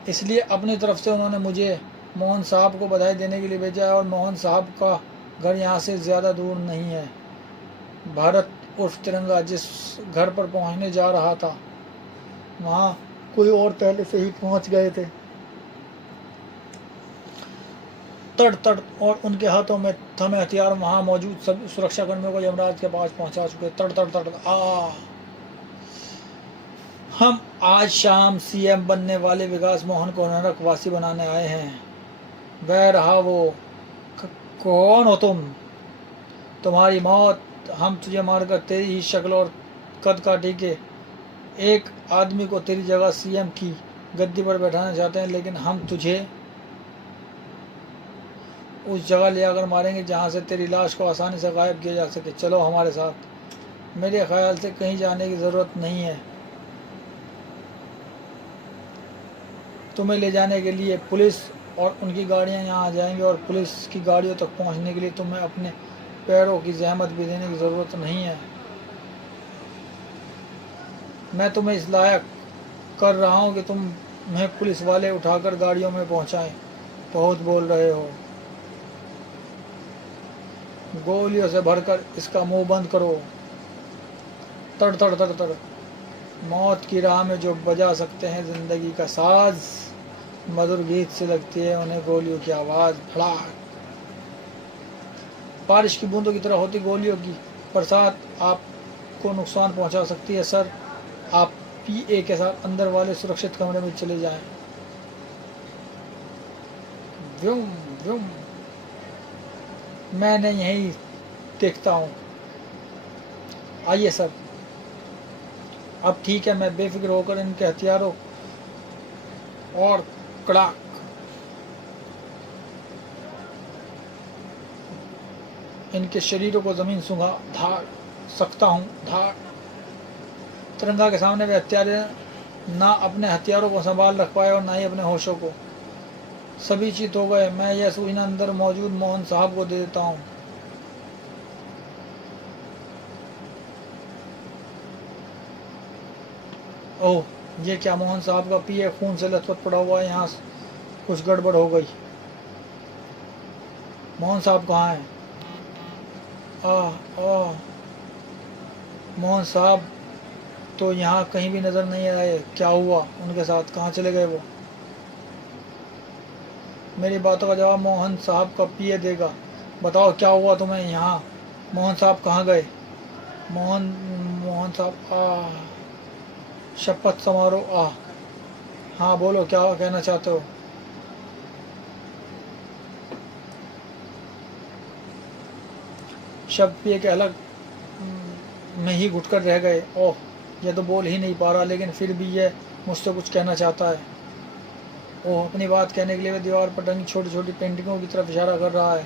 इसलिए अपनी तरफ से उन्होंने मुझे मोहन साहब को बधाई देने के लिए भेजा है। और मोहन साहब का घर यहाँ से ज़्यादा दूर नहीं है। भारत उर्फ तिरंगा जिस घर पर पहुँचने जा रहा था वहाँ कोई और पहले से ही पहुँच गए थे। तड़ तड़ और उनके हाथों में थमे हथियार वहाँ मौजूद सभी सुरक्षाकर्मियों को यमराज के पास पहुँचा चुके। तड़ तड़ तड़ हम आज शाम सीएम बनने वाले विकास मोहन को नरकवासी बनाने आए हैं। वह रहा वो। कौन हो तुम? तुम्हारी मौत, हम तुझे मारकर तेरी ही शक्ल और कद काटी के एक आदमी को तेरी जगह सीएम की गद्दी पर बैठाना चाहते हैं, लेकिन हम तुझे उस जगह ले आकर मारेंगे जहाँ से तेरी लाश को आसानी से गायब किया जा सके। चलो हमारे साथ। मेरे ख्याल से कहीं जाने की ज़रूरत नहीं है। तुम्हें ले जाने के लिए पुलिस और उनकी गाड़ियाँ यहाँ आ जाएंगी और पुलिस की गाड़ियों तक पहुँचने के लिए तुम्हें अपने पैरों की जहमत भी देने की ज़रूरत नहीं है। मैं तुम्हें इस लायक कर रहा हूँ कि तुम्हें पुलिस वाले उठाकर गाड़ियों में पहुँचाएं। बहुत बोल रहे हो। गोलियों से भरकर इसका मुंह बंद करो। तड़ तड़ तड़ तड़। मौत की राह में जो बजा सकते हैं जिंदगी का साज, मधुर गीत से लगती है उन्हें गोलियों की आवाज़। फड़ाक। बारिश की बूंदों की तरह होती गोलियों की बरसात आपको नुकसान पहुंचा सकती है। सर, आप पीए के साथ अंदर वाले सुरक्षित कमरे में चले जाएं। व्यूम व्यूम। मैं यहीं देखता हूँ। आइए सर। अब ठीक है, मैं बेफिक्र होकर इनके हथियारों और कड़ाक इनके शरीरों को जमीन सूंघा धाड़ सकता हूँ। धाड़। तिरंगा के सामने वे हत्यारे ना अपने हथियारों को संभाल रख पाए और ना ही अपने होशों को। सभी चित हो गए। मैं यह सूचना अंदर मौजूद मोहन साहब को दे देता हूँ। ओह, ये क्या? मोहन साहब का पीए खून से लथपथ पड़ा हुआ है। यहाँ कुछ गड़बड़ हो गई। मोहन साहब कहाँ हैं? मोहन साहब तो यहाँ कहीं भी नज़र नहीं आए। क्या हुआ उनके साथ? कहाँ चले गए वो? मेरी बातों का जवाब मोहन साहब का पीए देगा। बताओ क्या हुआ तुम्हें यहाँ? मोहन साहब कहाँ गए? मोहन साहब शपथ समारोह। हाँ बोलो, क्या कहना चाहते हो? शब्द पिए के अलग में ही घुटकर रह गए। ओह, यह तो बोल ही नहीं पा रहा, लेकिन फिर भी यह मुझसे कुछ कहना चाहता है। वो अपनी बात कहने के लिए वह दीवार पर टंगी छोटी छोटी पेंटिंगों की तरफ इशारा कर रहा है।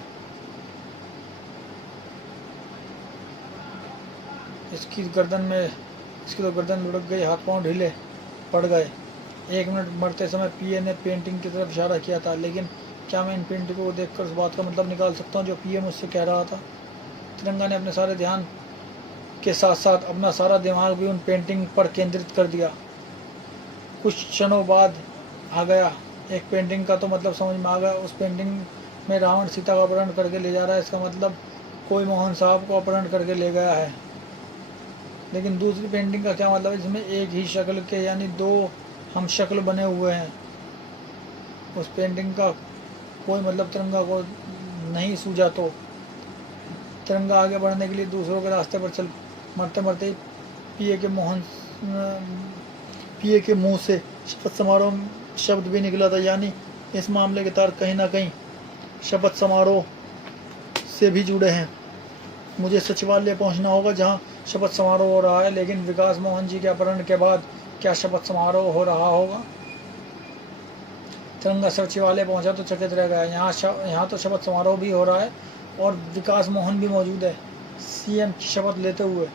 इसकी तो गर्दन लुढ़क गई, हाथ पांव ढीले पड़ गए। 1 मिनट मरते समय पीए ने पेंटिंग की तरफ इशारा किया था, लेकिन क्या मैं इन पेंटिंगों को देखकर उस बात का मतलब निकाल सकता हूँ जो पीए मुझसे कह रहा था? तिरंगा ने अपने सारे ध्यान के साथ साथ अपना सारा दिमाग भी उन पेंटिंग पर केंद्रित कर दिया। कुछ क्षणों बाद आ गया, एक पेंटिंग का तो मतलब समझ में आ गया। उस पेंटिंग में रावण सीता का अपहरण करके ले जा रहा है। इसका मतलब कोई मोहन साहब को अपहरण करके ले गया है। लेकिन दूसरी पेंटिंग का क्या मतलब? इसमें एक ही शक्ल के यानी 2 हम शक्ल बने हुए हैं। उस पेंटिंग का कोई मतलब तिरंगा को नहीं सूझा तो तिरंगा आगे बढ़ने के लिए दूसरों के रास्ते पर चल मरते मरते ही पीए के मुंह से शपथ समारोह शब्द भी निकला था। यानी इस मामले के तार कहीं ना कहीं शपथ समारोह से भी जुड़े हैं। मुझे सचिवालय पहुंचना होगा जहां शपथ समारोह हो रहा है। लेकिन विकास मोहन जी के अपहरण के बाद क्या शपथ समारोह हो रहा होगा? तिरंगा सचिवालय पहुंचा तो चकित रह गया। यहाँ तो शपथ समारोह भी हो रहा है और विकास मोहन भी मौजूद है, सीएम की शपथ लेते हुए।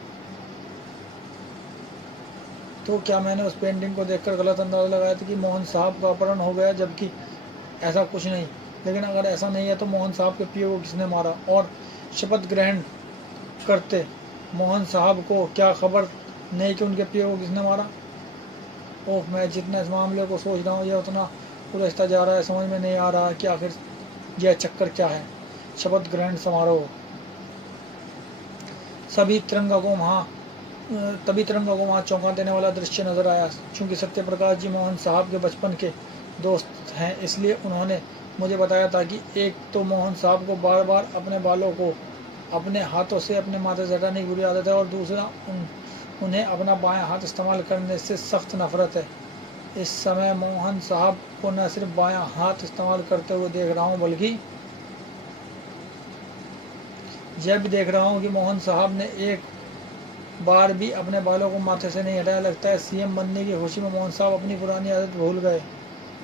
तो क्या मैंने उस पेंटिंग को देखकर गलत अंदाजा लगाया था कि मोहन साहब का अपहरण हो गया, जबकि ऐसा कुछ नहीं। लेकिन अगर ऐसा नहीं है तो मोहन साहब के पीए को किसने मारा? और शपथ ग्रहण करते मोहन साहब को क्या खबर नहीं कि उनके पीए को किसने मारा? ओह, मैं जितना इस मामले को सोच रहा हूँ यह उतना उलझता जा रहा है। समझ में नहीं आ रहा कि आखिर यह चक्कर क्या है। शपथ ग्रहण समारोह। तभी तिरंगा को वहाँ चौंका देने वाला दृश्य नजर आया। चूंकि सत्यप्रकाश जी मोहन साहब के बचपन के दोस्त हैं, इसलिए उन्होंने मुझे बताया था कि एक तो मोहन साहब को बार बार अपने बालों को अपने हाथों से अपने माथे से हटाने की बुरी आदत है और दूसरा उन्हें अपना बायां हाथ इस्तेमाल करने से सख्त नफरत है। इस समय मोहन साहब को न सिर्फ बायां हाथ इस्तेमाल करते हुए देख रहा हूँ, बल्कि यह भी देख रहा हूँ कि मोहन साहब ने एक बार भी अपने बालों को माथे से नहीं हटाया। लगता है सीएम बनने की खुशी में मोहन साहब अपनी पुरानी आदत भूल गए।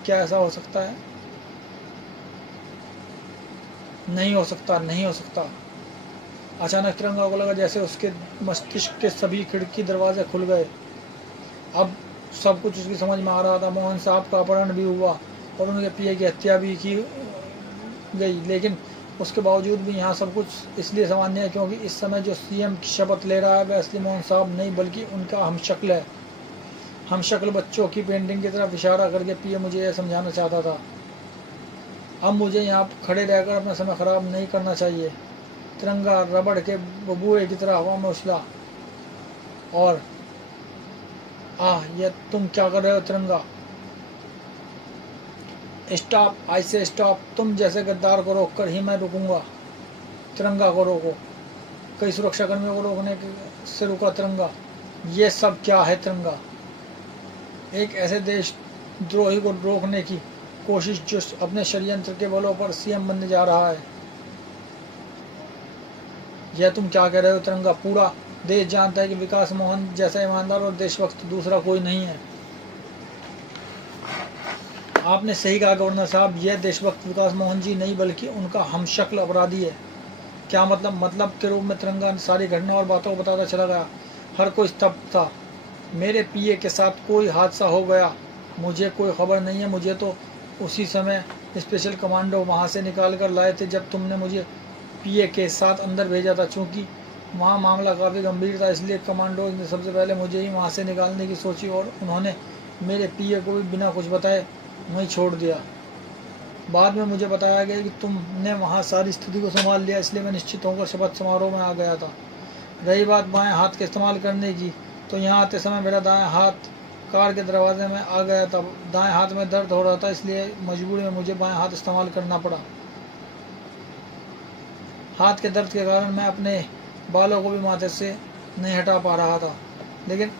क्या ऐसा हो सकता है? नहीं हो सकता। अचानक तिरंगा को लगा जैसे उसके मस्तिष्क के सभी खिड़की दरवाजे खुल गए। अब सब कुछ उसकी समझ में आ रहा था। मोहन साहब का अपहरण भी हुआ और उनके पीए की हत्या भी की गई, लेकिन उसके बावजूद भी यहाँ सब कुछ इसलिए सामान्य है क्योंकि इस समय जो सीएम की शपथ ले रहा है वह असली मोहन साहब नहीं बल्कि उनका हमशक्ल है। हमशक्ल बच्चों की पेंटिंग की तरफ इशारा करके पीए मुझे यह समझाना चाहता था। अब मुझे यहाँ खड़े रहकर अपना समय खराब नहीं करना चाहिए। तिरंगा रबड़ के बबूए की तरह हवा में उछला और ये तुम क्या कर रहे हो तिरंगा? स्टॉप, आई से स्टॉप। तुम जैसे गद्दार को रोककर ही मैं रुकूंगा। तिरंगा को रोको। कई सुरक्षाकर्मियों को रोकने से रुका तिरंगा। ये सब क्या है तिरंगा? एक ऐसे देशद्रोही को रोकने की कोशिश जो अपने षड्यंत्र के बलों पर सीएम बनने जा रहा है। यह तुम क्या कह रहे हो तिरंगा? पूरा देश जानता है कि विकास मोहन जैसा ईमानदार और देशभक्त दूसरा कोई नहीं है। आपने सही कहा गवर्नर साहब, यह देशभक्त विकास मोहन जी नहीं बल्कि उनका हमशक्ल अपराधी है। क्या मतलब के रूप में तिरंगा सारी घटना और बातों को बताता चला गया। हर कोई स्तब्ध था। मेरे पीए के साथ कोई हादसा हो गया, मुझे कोई खबर नहीं है। मुझे तो उसी समय स्पेशल कमांडो वहाँ से निकाल कर लाए थे जब तुमने मुझे पीए के साथ अंदर भेजा था। चूँकि वहाँ मामला काफ़ी गंभीर था, इसलिए कमांडो ने सबसे पहले मुझे ही वहाँ से निकालने की सोची और उन्होंने मेरे पीए को भी बिना कुछ बताए वहीं छोड़ दिया। बाद में मुझे बताया गया कि तुमने वहाँ सारी स्थिति को संभाल लिया, इसलिए मैं निश्चित होकर शपथ समारोह में आ गया था। रही बात बाएं हाथ के इस्तेमाल करने की, तो यहाँ आते समय मेरा दाएं हाथ कार के दरवाजे में आ गया था। दाएं हाथ में दर्द हो रहा था, इसलिए मजबूरी में मुझे बाएं हाथ इस्तेमाल करना पड़ा। हाथ के दर्द के कारण मैं अपने बालों को भी माथे से नहीं हटा पा रहा था। लेकिन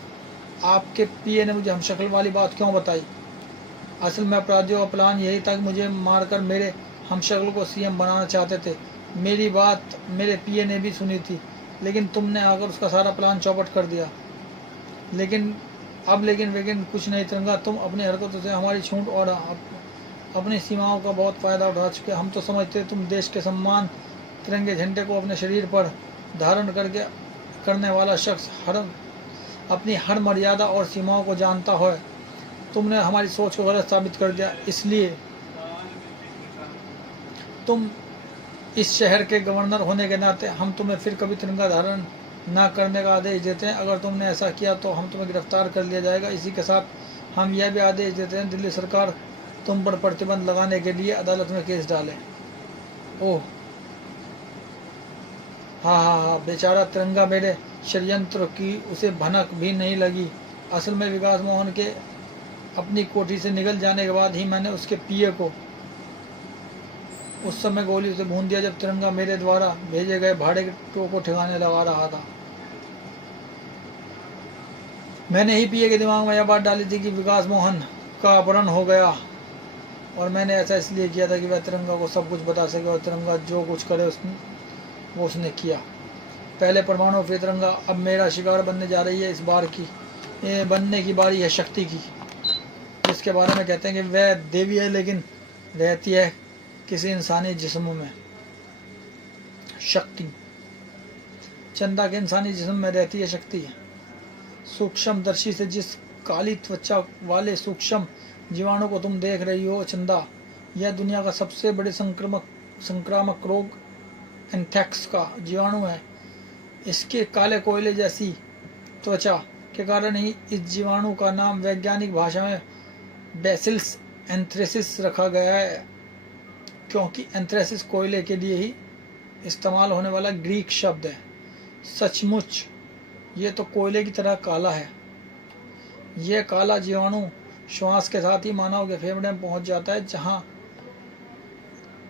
आपके पीए ने मुझे हमशक्ल वाली बात क्यों बताई? असल में अपराधियों का प्लान यही था कि मुझे मारकर मेरे हमशक्ल को सीएम बनाना चाहते थे। मेरी बात मेरे पीए ने भी सुनी थी, लेकिन तुमने आकर उसका सारा प्लान चौपट कर दिया। लेकिन कुछ नहीं तिरंगा, तुम अपनी हरकतों से हमारी छूट और अपनी सीमाओं का बहुत फ़ायदा उठा चुके। हम तो समझते तुम देश के सम्मान तिरंगे झंडे को अपने शरीर पर धारण करने वाला शख्स अपनी हर मर्यादा और सीमाओं को जानता है। तुमने हमारी सोच को गलत साबित कर दिया, इसलिए तुम इस शहर के गवर्नर होने के नाते हम तुम्हें फिर कभी तिरंगा धारण न करने का आदेश देते हैं। अगर तुमने ऐसा किया तो हम तुम्हें गिरफ्तार कर लिया जाएगा। इसी के साथ हम यह भी आदेश देते हैं दिल्ली सरकार तुम पर प्रतिबंध लगाने के लिए अदालत में केस डाले। ओह हाँ, बेचारा तिरंगा मेरे षड्यंत्र की उसे भनक भी नहीं लगी। असल में विकास मोहन के अपनी कोठी से निकल जाने के बाद ही मैंने उसके पीए को उस समय गोली से भून दिया जब तिरंगा मेरे द्वारा भेजे गए भाड़े के टो को ठिकाने लगा रहा था। मैंने ही पीए के दिमाग में यह बात डाली थी कि विकास मोहन का अपहरण हो गया और मैंने ऐसा इसलिए किया था कि वह तिरंगा को सब कुछ बता सके और तिरंगा जो कुछ करे वो उसने किया। पहले परमाणु फिर तिरंगा, अब मेरा शिकार बनने जा रही है। इस बार की बनने की बारी है शक्ति की, जिसके बारे में कहते हैं कि वह देवी है लेकिन रहती है किसी इंसानी जिस्म में। शक्ति चंदा के इंसानी जिस्म में रहती है शक्ति। सूक्ष्म दर्शी से जिस काली त्वचा वाले सूक्ष्म जीवाणु को तुम देख रही हो चंदा, यह दुनिया का सबसे बड़े संक्रामक रोग एंथ्रेक्स का जीवाणु है। इसके काले कोयले जैसी त्वचा के कारण ही इस जीवाणु का नाम वैज्ञानिक भाषा में बेसिलस एंथ्रेसिस रखा गया है, क्योंकि एंथ्रेसिस कोयले के लिए ही इस्तेमाल होने वाला ग्रीक शब्द है। सचमुच ये तो कोयले की तरह काला है। यह काला जीवाणु श्वास के साथ ही मानव के फेफड़े में पहुंच जाता है, जहां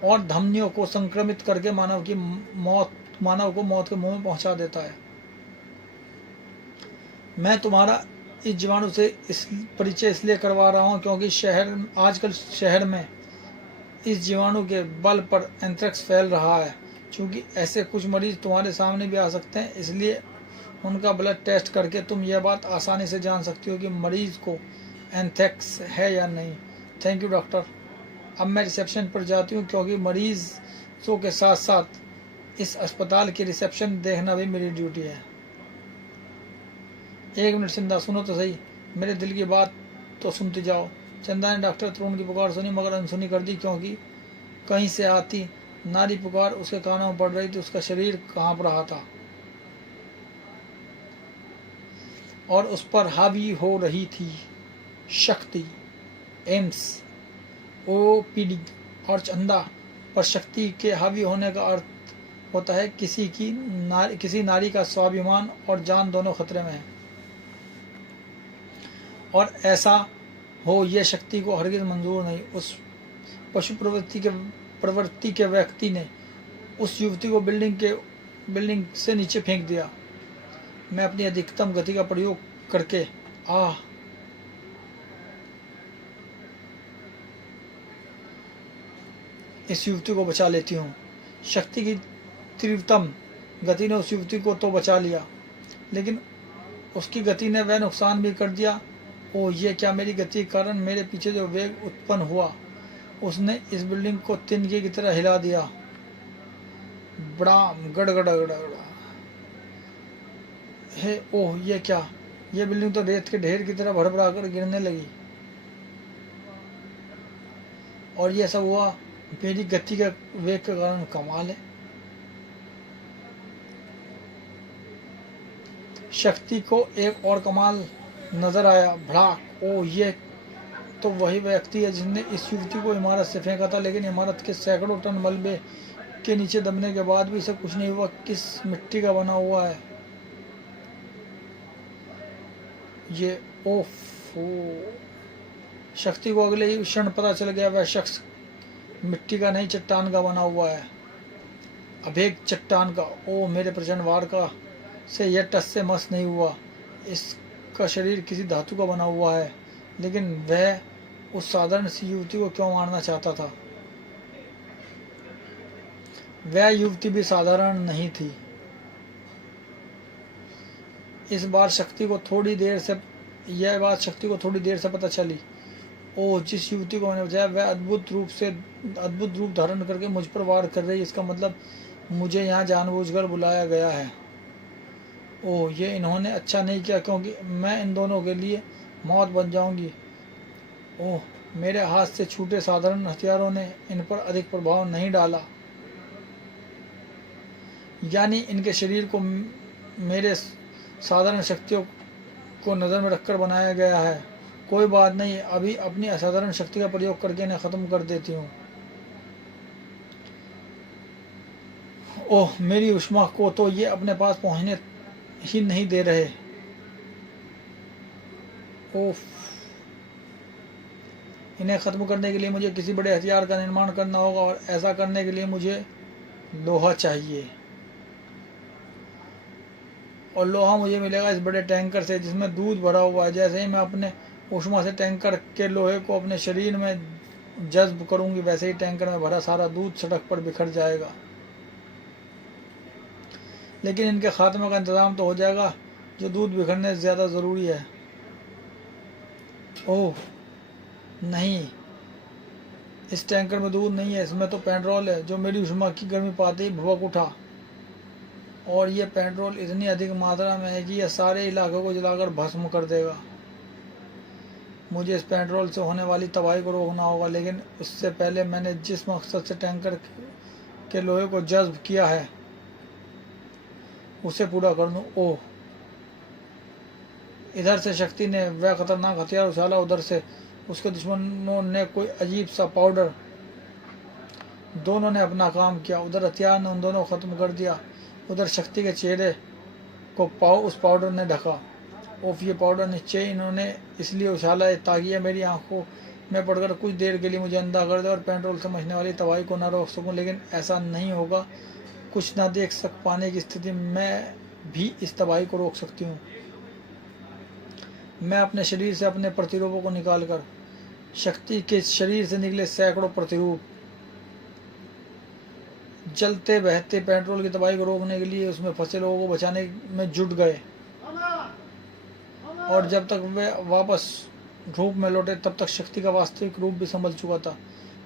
और धमनियों को संक्रमित करके मानव को मौत के मुंह में पहुंचा देता है। मैं तुम्हारा इस जीवाणु से इस परिचय इसलिए करवा रहा हूं क्योंकि आजकल शहर में इस जीवाणु के बल पर एंथ्रेक्स फैल रहा है। क्योंकि ऐसे कुछ मरीज तुम्हारे सामने भी आ सकते हैं, इसलिए उनका ब्लड टेस्ट करके तुम यह बात आसानी से जान सकती हो कि मरीज को एंथ्रेक्स है या नहीं। Thank you doctor. अब मैं रिसेप्शन पर जाती हूँ क्योंकि मरीजों के साथ साथ इस अस्पताल की रिसेप्शन देखना भी मेरी ड्यूटी है। एक मिनट चंदा, सुनो तो सही, मेरे दिल की बात तो सुनती जाओ। चंदा ने डॉक्टर तरुण की पुकार सुनी मगर अनसुनी कर दी, क्योंकि कहीं से आती नारी पुकार उसके कानों में पड़ रही थी। उसका शरीर कांप रहा था और उस पर हावी हो रही थी शक्ति। एम्स, ओपीडी और चंदा पर शक्ति के हावी होने का अर्थ होता है किसी नारी का स्वाभिमान और जान दोनों खतरे में है। और ऐसा हो यह शक्ति को हरगिज मंजूर नहीं। उस पशु प्रवृत्ति के व्यक्ति ने उस युवती को बिल्डिंग से नीचे फेंक दिया। मैं अपनी अधिकतम गति का प्रयोग करके इस युवती को बचा लेती हूँ। शक्ति की तीव्रतम गति ने उस युवती को तो बचा लिया, लेकिन उसकी गति ने वह नुकसान भी कर दिया। ओ ये क्या, मेरी गति के कारण मेरे पीछे जो वेग उत्पन्न हुआ उसने इस बिल्डिंग को तिनके की तरह हिला दिया। बड़ा गड़गड़ा हे ओह ये क्या, ये बिल्डिंग तो रेत के ढेर की तरह भड़बड़ा कर गिरने लगी। और यह सब हुआ मेरी गति का वेग के कारण। कमाल है। शक्ति को एक और कमाल नजर आया। भड़ाक, ओ ये तो वही व्यक्ति है जिसने इस युवती को इमारत से फेंका था, लेकिन इमारत के सैकड़ों टन मलबे के नीचे दबने के बाद भी इसे कुछ नहीं हुआ। किस मिट्टी का बना हुआ है ये? ओफो, शक्ति को अगले ही क्षण पता चल गया वह शख्स मिट्टी का नहीं चट्टान का बना हुआ है। अब एक चट्टान का। ओ मेरे प्रचंड वार का से यह टस से मस नहीं हुआ। इसका शरीर किसी धातु का बना हुआ है, लेकिन वह उस साधारण सी युवती को क्यों मारना चाहता था? वह युवती भी साधारण नहीं थी। यह बात शक्ति को थोड़ी देर से पता चली। ओह, जिस युवती को मैंने बचाया वह अद्भुत रूप धारण करके मुझ पर वार कर रही है। इसका मतलब मुझे यहाँ जानबूझकर बुलाया गया है। ओह, ये इन्होंने अच्छा नहीं किया, क्योंकि मैं इन दोनों के लिए मौत बन जाऊंगी। ओह, मेरे हाथ से छूटे साधारण हथियारों ने इन पर अधिक प्रभाव नहीं डाला, यानी इनके शरीर को मेरे साधारण शक्तियों को नज़र में रखकर बनाया गया है। कोई बात नहीं, अभी अपनी असाधारण शक्ति का प्रयोग करके इन्हें ख़त्म कर देती हूँ। ओह, मेरी उष्मा को तो ये अपने पास पहुँचने ही नहीं दे रहे। ओह, इन्हें ख़त्म करने के लिए मुझे किसी बड़े हथियार का निर्माण करना होगा, और ऐसा करने के लिए मुझे लोहा चाहिए। और लोहा मुझे मिलेगा इस बड़े टैंकर से जिसमें दूध भरा हुआ है। जैसे ही मैं अपने उष्मा से टैंकर के लोहे को अपने शरीर में जज्ब करूंगी, वैसे ही टैंकर में भरा सारा दूध सड़क पर बिखर जाएगा। लेकिन इनके खात्मे का इंतज़ाम तो हो जाएगा, जो दूध बिखरने से ज़्यादा ज़रूरी है। ओह नहीं, इस टैंकर में दूध नहीं है, इसमें तो पेट्रोल है, जो मेरी उष्मा की गर्मी पाते ही भभक उठा। और ये पेट्रोल इतनी अधिक मात्रा में है कि यह सारे इलाके को जलाकर भस्म कर देगा। मुझे इस पेट्रोल से होने वाली तबाही को रोकना होगा, लेकिन उससे पहले मैंने जिस मकसद से टैंकर के लोहे को जज्ब किया है उसे पूरा कर दूं। ओह, इधर से शक्ति ने वह खतरनाक हथियार उछाला, उधर से उसके दुश्मनों ने कोई अजीब सा पाउडर। दोनों ने अपना काम किया। उधर हथियार ने उन दोनों को ख़त्म कर दिया, उधर शक्ति के चेहरे को उस पाउडर ने ढका। ओफ, ये पाउडर निश्चय इन्होंने इसलिए उछाला है ताकि यह मेरी आंखों में पड़कर कुछ देर के लिए मुझे अंधा कर दे और पेट्रोल से मचने वाली तबाही को न रोक सकूं। लेकिन ऐसा नहीं होगा। कुछ ना देख पाने की स्थिति में भी इस तबाही को रोक सकती हूँ। मैं अपने शरीर से अपने प्रतिरूपों को निकालकर शक्ति के शरीर से निकले सैकड़ों प्रतिरूप जलते बहते पेट्रोल की तबाही को रोकने के लिए उसमें फंसे लोगों को बचाने में जुट गए। और जब तक वे वापस रूप में लौटे तब तक शक्ति का वास्तविक रूप भी संभल चुका था।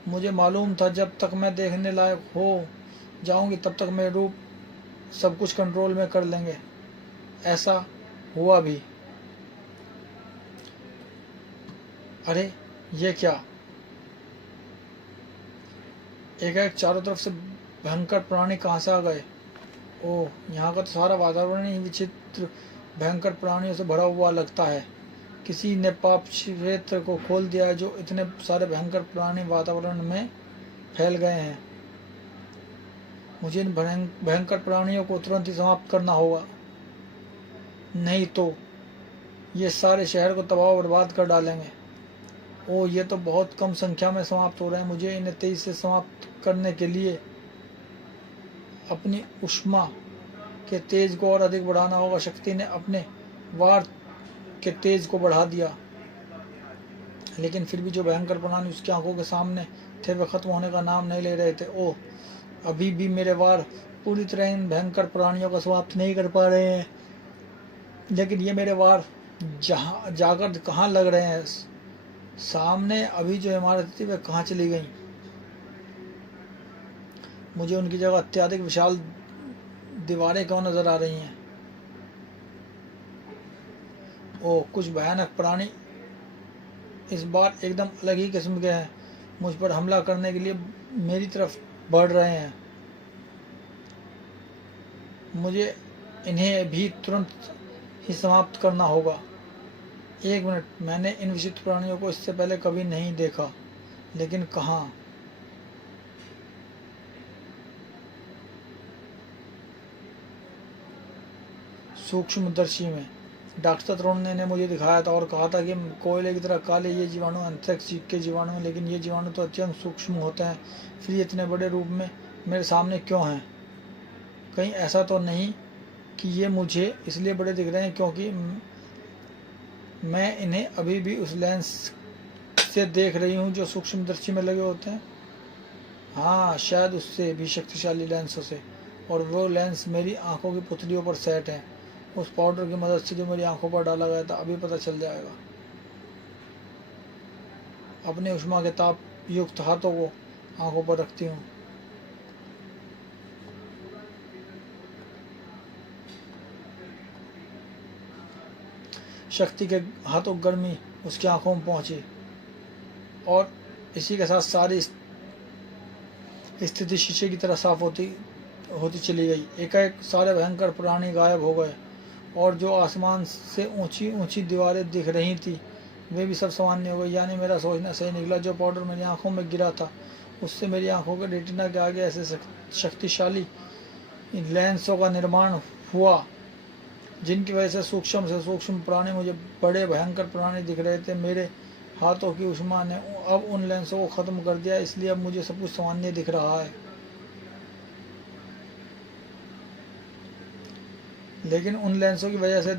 मुझे मालूम था जब तक मैं देखने लायक हो जाऊंगी तब तक मेरे रूप सब कुछ कंट्रोल में कर लेंगे। ऐसा हुआ भी। अरे ये क्या, एक चारों तरफ से भयंकर प्राणी कहाँ से आ गए। ओह, यहाँ का तो सारा वातावरण ही विचित्र भयंकर प्राणियों से भरा हुआ लगता है। किसी ने पाप क्षेत्र को खोल दिया है जो इतने सारे भयंकर प्राणी वातावरण में फैल गए हैं। मुझे इन भयंकर प्राणियों को तुरंत ही समाप्त करना होगा, नहीं तो ये सारे शहर को तबाह बर्बाद कर डालेंगे। ओह, ये तो बहुत कम संख्या में समाप्त हो रहे हैं। मुझे इन्हें तेजी से समाप्त करने के लिए अपनी उष्मा के तेज को और अधिक बढ़ाना होगा। शक्ति ने अपने वार के तेज को बढ़ा दिया, लेकिन फिर भी जो भयंकर प्राणी उसकी आंखों के सामने थे वे खत्म होने का नाम नहीं ले रहे थे। ओह, अभी भी मेरे वार पूरी तरह इन भयंकर प्राणियों को समाप्त नहीं कर पा रहे हैं। लेकिन ये मेरे वार जाकर कहाँ लग रहे हैं। सामने अभी जो इमारत थी वह कहाँ चली गई। मुझे उनकी जगह अत्यधिक विशाल दीवारें क्यों नजर आ रही हैं। ओह, कुछ भयानक प्राणी इस बार एकदम अलग ही किस्म के हैं। मुझ पर हमला करने के लिए मेरी तरफ बढ़ रहे हैं। मुझे इन्हें भी तुरंत ही समाप्त करना होगा। एक मिनट, मैंने इन विचित्र प्राणियों को इससे पहले कभी नहीं देखा, लेकिन कहाँ। सूक्ष्मदर्शी में डॉक्टर तरुण ने मुझे दिखाया था और कहा था कि कोयले की तरह काले ये जीवाणु अंतरिक्ष के जीवाणु हैं, लेकिन ये जीवाणु तो अत्यंत सूक्ष्म होते हैं। फिर इतने बड़े रूप में मेरे सामने क्यों हैं। कहीं ऐसा तो नहीं कि ये मुझे इसलिए बड़े दिख रहे हैं क्योंकि मैं इन्हें अभी भी उस लेंस से देख रही हूँ जो सूक्ष्मदर्शी में लगे होते हैं। हाँ, शायद उससे भी शक्तिशाली लेंसों से। और वो लेंस मेरी आंखों की पुतलियों पर सेट है, उस पाउडर की मदद से जो मेरी आंखों पर डाला गया था। अभी पता चल जाएगा। अपने उष्मा के ताप युक्त हाथों को आंखों पर रखती हूँ। शक्ति के हाथों गर्मी उसकी आंखों में पहुंची और इसी के साथ सारी स्थिति शीशे की तरह साफ होती होती चली गई। एकाएक सारे भयंकर प्राणी गायब हो गए और जो आसमान से ऊंची ऊंची दीवारें दिख रही थी वे भी सब सामान्य हो गई। यानी मेरा सोचना सही निकला। जो पाउडर मेरी आंखों में गिरा था उससे मेरी आंखों के रेटिना के आगे ऐसे शक्तिशाली लेंसों का निर्माण हुआ जिनकी वजह से सूक्ष्म प्राणी मुझे बड़े भयंकर प्राणी दिख रहे थे। मेरे हाथों की उष्मा ने अब उन लेंसों को ख़त्म कर दिया, इसलिए अब मुझे सब कुछ सामान्य दिख रहा है। लेकिन उन लेंसों की वजह से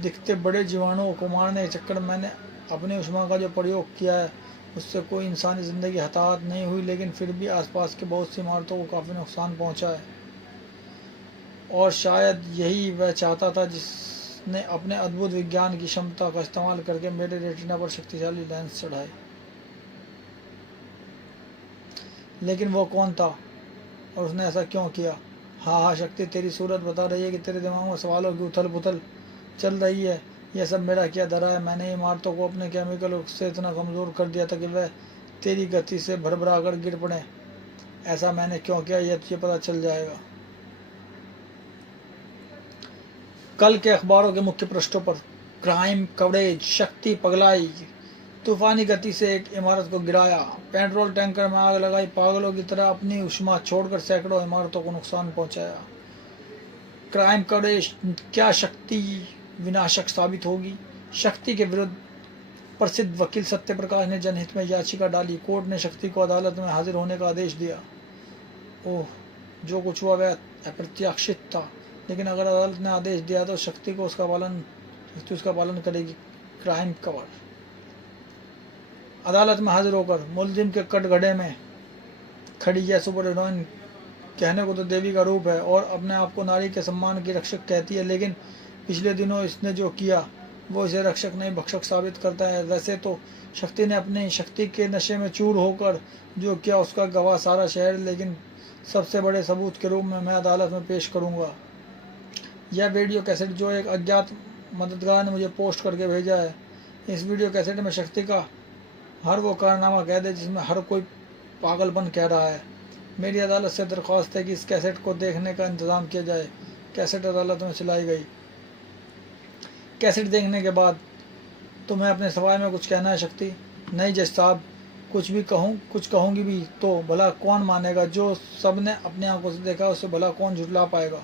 दिखते बड़े जीवाणुओं को मारने के चक्कर में मैंने अपनी उष्मा का जो प्रयोग किया है उससे कोई इंसानी ज़िंदगी हताहत नहीं हुई, लेकिन फिर भी आसपास के बहुत सी इमारतों को काफ़ी नुकसान पहुंचा है। और शायद यही वह चाहता था जिसने अपने अद्भुत विज्ञान की क्षमता का इस्तेमाल करके मेरे रेटिना पर शक्तिशाली लेंस चढ़ाए। लेकिन वो कौन था और उसने ऐसा क्यों किया? हाँ, शक्ति, तेरी सूरत बता रही है कि तेरे दिमाग में सवालों की उथल पुथल चल रही है। यह सब मेरा क्या धरा है? मैंने इमारतों को अपने केमिकल से इतना कमज़ोर कर दिया था कि वह तेरी गति से भरभरा कर गिर पड़े। ऐसा मैंने क्यों किया यह तुझे पता चल जाएगा। कल के अखबारों के मुख्य पृष्ठों पर क्राइम कवरेज, शक्ति पगलाई, तूफानी गति से एक इमारत को गिराया, पेट्रोल टैंकर में आग लगाई, पागलों की तरह अपनी उष्मा छोड़कर सैकड़ों इमारतों को नुकसान पहुंचाया। क्राइम कवरेज, क्या शक्ति विनाशक साबित होगी? शक्ति के विरुद्ध प्रसिद्ध वकील सत्यप्रकाश ने जनहित में याचिका डाली। कोर्ट ने शक्ति को अदालत में हाजिर होने का आदेश दिया। ओह, जो कुछ हुआ वह अप्रत्याशित था, लेकिन अगर अदालत ने आदेश दिया तो शक्ति को उसका पालन करेगी। Crime cover. अदालत में हाजिर होकर मुलजिम के कटघरे में खड़ी यह सुपर हीरोइन कहने को तो देवी का रूप है और अपने आप को नारी के सम्मान की रक्षक कहती है, लेकिन पिछले दिनों इसने जो किया वो इसे रक्षक नहीं भक्षक साबित करता है। वैसे तो शक्ति ने अपनी शक्ति के नशे में चूर होकर जो किया उसका गवाह सारा शहर, लेकिन सबसे बड़े सबूत के रूप में मैं अदालत में पेश करूंगा यह वीडियो कैसेट जो एक अज्ञात मददगार ने मुझे पोस्ट करके भेजा है। इस वीडियो कैसेट में शक्ति का हर वो कारनामा कह दे जिसमें हर कोई पागलपन कह रहा है। मेरी अदालत से दरख्वास्त है कि इस कैसेट को देखने का इंतज़ाम किया जाए। कैसेट अदालत में चलाई गई। कैसेट देखने के बाद तुम्हें अपने सवाल में कुछ कहना है शक्ति? नहीं जज साहब, कुछ कहूँगी भी तो भला कौन मानेगा? जो सबने अपनी आंखों से देखा उसे भला कौन झुठला पाएगा?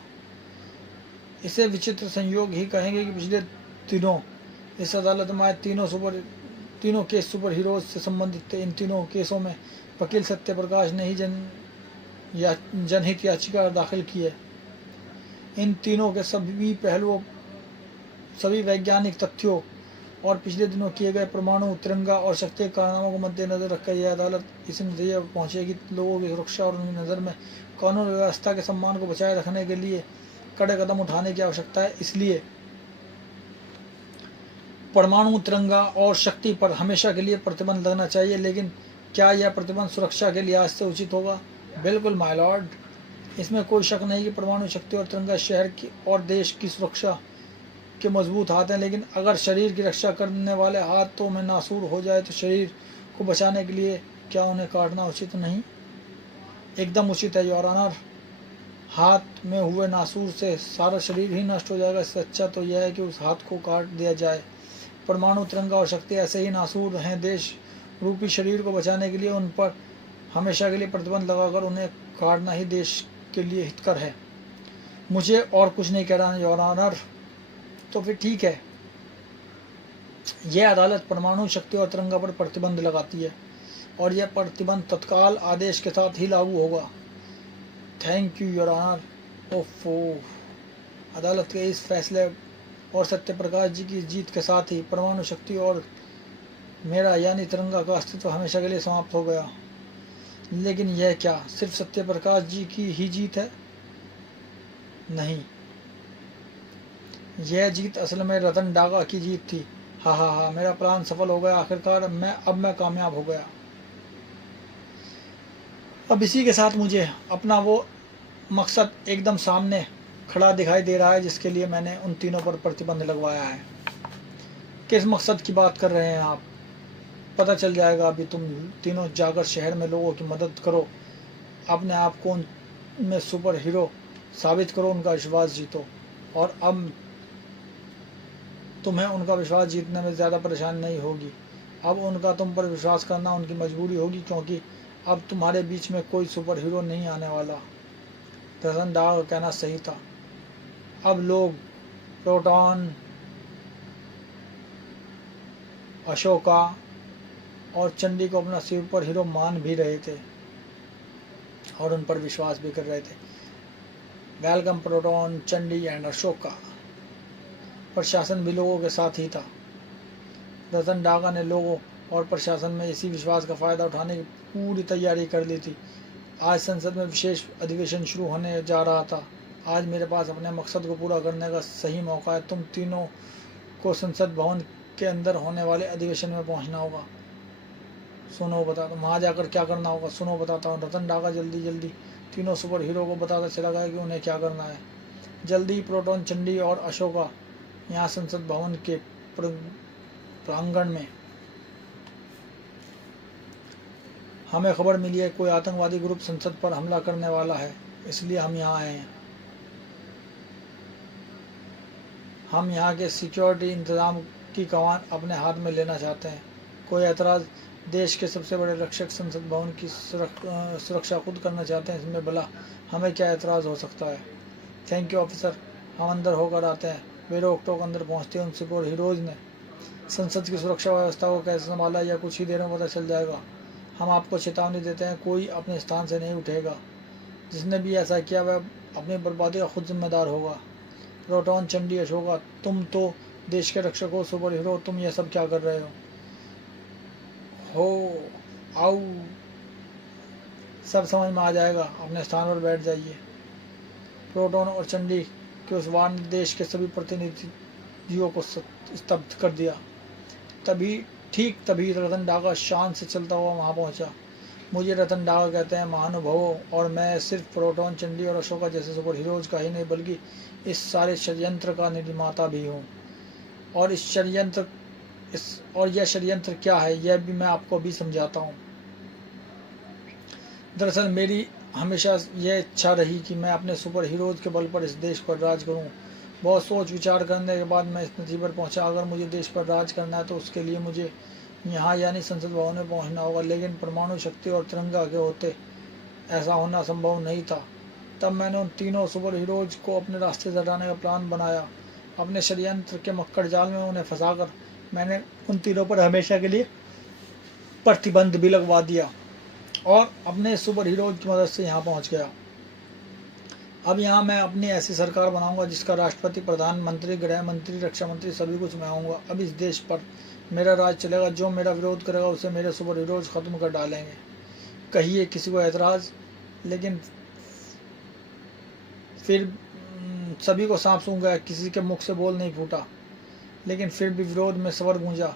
इसे विचित्र संयोग ही कहेंगे कि पिछले दिनों इस अदालत में आए तीनों केस सुपर हीरोज से संबंधित थे। इन तीनों केसों में वकील सत्यप्रकाश ने ही जनहित याचिका दाखिल की है। इन तीनों के सभी पहलुओं, सभी वैज्ञानिक तथ्यों और पिछले दिनों किए गए परमाणु, तिरंगा और शक्ति कारनामों को मद्देनजर रखकर यह अदालत इस नतीजे पर पहुंचेगी कि लोगों की सुरक्षा और उनकी नज़र में कानून व्यवस्था के सम्मान को बचाए रखने के लिए कड़े कदम उठाने की आवश्यकता है। इसलिए परमाणु, तिरंगा और शक्ति पर हमेशा के लिए प्रतिबंध लगना चाहिए। लेकिन क्या यह प्रतिबंध सुरक्षा के लिहाज से उचित होगा? बिल्कुल माय लॉर्ड, इसमें कोई शक नहीं कि परमाणु शक्ति और तिरंगा शहर की और देश की सुरक्षा के मजबूत हाथ हैं, लेकिन अगर शरीर की रक्षा करने वाले हाथों में नासूर हो जाए तो शरीर को बचाने के लिए क्या उन्हें काटना उचित नहीं? एकदम उचित है योर ऑनर। हाथ में हुए नासूर से सारा शरीर ही नष्ट हो जाएगा। इससे अच्छा तो यह है कि उस हाथ को काट दिया जाए। परमाणु, तिरंगा और शक्ति ऐसे ही नासूर हैं। देश रूपी शरीर को बचाने के लिए उन पर हमेशा के लिए प्रतिबंध लगाकर उन्हें काटना ही देश के लिए हितकर है। मुझे और कुछ नहीं कहना योर ऑनर। तो फिर ठीक है, यह अदालत परमाणु, शक्ति और तिरंगा पर प्रतिबंध लगाती है और यह प्रतिबंध तत्काल आदेश के साथ ही लागू होगा। Thank you your honour. ओफो, अदालत के इस फैसले और सत्यप्रकाश जी की जीत के साथ ही परमाणु शक्ति और मेरा यानी तिरंगा का अस्तित्व हमेशा के लिए समाप्त हो गया। लेकिन यह क्या सिर्फ सत्यप्रकाश जी की ही जीत है? नहीं, यह जीत असल में रतन डागा की जीत थी। हाँ हाँ हाँ, मेरा प्लान सफल हो गया आखिरकार, अब मैं कामयाब हो गया। अब इसी के साथ मुझे अपना वो मकसद एकदम सामने खड़ा दिखाई दे रहा है, जिसके लिए मैंने उन तीनों पर प्रतिबंध लगवाया है। किस मकसद की बात कर रहे हैं आप? पता चल जाएगा अभी। तुम तीनों जाकर शहर में लोगों की मदद करो, अपने आप को उनमें सुपर हीरो साबित करो, उनका विश्वास जीतो। और अब तुम्हें उनका विश्वास जीतने में ज़्यादा परेशानी नहीं होगी। अब उनका तुम पर विश्वास करना उनकी मजबूरी होगी, क्योंकि अब तुम्हारे बीच में कोई सुपर हीरो नहीं आने वाला। रतन टाटा का कहना सही था। अब लोग प्रोटॉन, अशोका और चंडी को अपना सुपर हीरो मान भी रहे थे और उन पर विश्वास भी कर रहे थे। Welcome proton, Chandi and Ashoka. प्रशासन भी लोगों के साथ ही था। रतन टाटा ने लोगों और प्रशासन में इसी विश्वास का फ़ायदा उठाने की पूरी तैयारी कर ली थी। आज संसद में विशेष अधिवेशन शुरू होने जा रहा था। आज मेरे पास अपने मकसद को पूरा करने का सही मौका है। तुम तीनों को संसद भवन के अंदर होने वाले अधिवेशन में पहुंचना होगा। सुनो बताता हूँ, वहाँ जाकर क्या करना होगा सुनो बताता हूँ। रतन टाटा जल्दी जल्दी तीनों सुपर हीरो को बताता चला गया कि उन्हें क्या करना है। जल्दी प्रोटॉन, चंडी और अशोका यहाँ संसद भवन के प्रांगण में। हमें खबर मिली है कोई आतंकवादी ग्रुप संसद पर हमला करने वाला है, इसलिए हम यहाँ आए हैं। हम यहाँ के सिक्योरिटी इंतजाम की कमान अपने हाथ में लेना चाहते हैं। कोई ऐतराज़? देश के सबसे बड़े रक्षक संसद भवन की सुरक्षा खुद करना चाहते हैं, इसमें भला हमें क्या ऐतराज़ हो सकता है? थैंक यू ऑफिसर, हम अंदर होकर आते हैं। वे रोक टोक अंदर पहुँचते हैं। उन सुपर हीरोज़ ने संसद की सुरक्षा व्यवस्था को कैसे संभाला यह कुछ ही देर में पता चल जाएगा। हम आपको चेतावनी देते हैं, कोई अपने स्थान से नहीं उठेगा। जिसने भी ऐसा किया वह अपनी बर्बादी का खुद जिम्मेदार होगा। प्रोटॉन, चंडी, अशोका, तुम तो देश के रक्षक हो, सुपर हीरो, तुम यह सब क्या कर रहे हो? आओ, सब समझ में आ जाएगा। अपने स्थान पर बैठ जाइए। प्रोटॉन और चंडी के उस वार ने देश के सभी प्रतिनिधियों को स्तब्ध कर दिया। ठीक तभी रतन टाटा शान से चलता हुआ वहाँ पहुँचा। मुझे रतन टाटा कहते हैं महानुभावों, और मैं सिर्फ प्रोटॉन, चंडी और अशोका जैसे सुपर हीरोज का ही नहीं बल्कि इस सारे षड्यंत्र का निर्माता भी हूँ। और यह षड्यंत्र क्या है यह भी मैं आपको भी समझाता हूँ। दरअसल मेरी हमेशा यह इच्छा रही कि मैं अपने सुपर हीरोज के बल पर इस देश पर राज करूँ। बहुत सोच विचार करने के बाद मैं इस नतीजे पर पहुँचा, अगर मुझे देश पर राज करना है तो उसके लिए मुझे यहाँ यानी संसद भवन में पहुँचना होगा। लेकिन परमाणु शक्ति और तिरंगा के होते ऐसा होना संभव नहीं था। तब मैंने उन तीनों सुपर हीरोज को अपने रास्ते से हटाने का प्लान बनाया। अपने षड्यंत्र के मक्कड़ जाल में उन्हें फंसाकर मैंने उन तीनों पर हमेशा के लिए प्रतिबंध भी लगवा दिया और अपने सुपर हीरोज की मदद से यहाँ पहुँच गया। अब यहाँ मैं अपनी ऐसी सरकार बनाऊंगा जिसका राष्ट्रपति, प्रधानमंत्री, गृह मंत्री, रक्षा मंत्री सभी कुछ मैं होऊंगा। अब इस देश पर मेरा राज चलेगा। जो मेरा विरोध करेगा उसे मेरे सुपर हीरोज ख़त्म कर डालेंगे। कहिए किसी को ऐतराज़? लेकिन फिर सभी को सांप सूंघ गया, किसी के मुख से बोल नहीं फूटा। लेकिन फिर भी विरोध में स्वर गूंजा,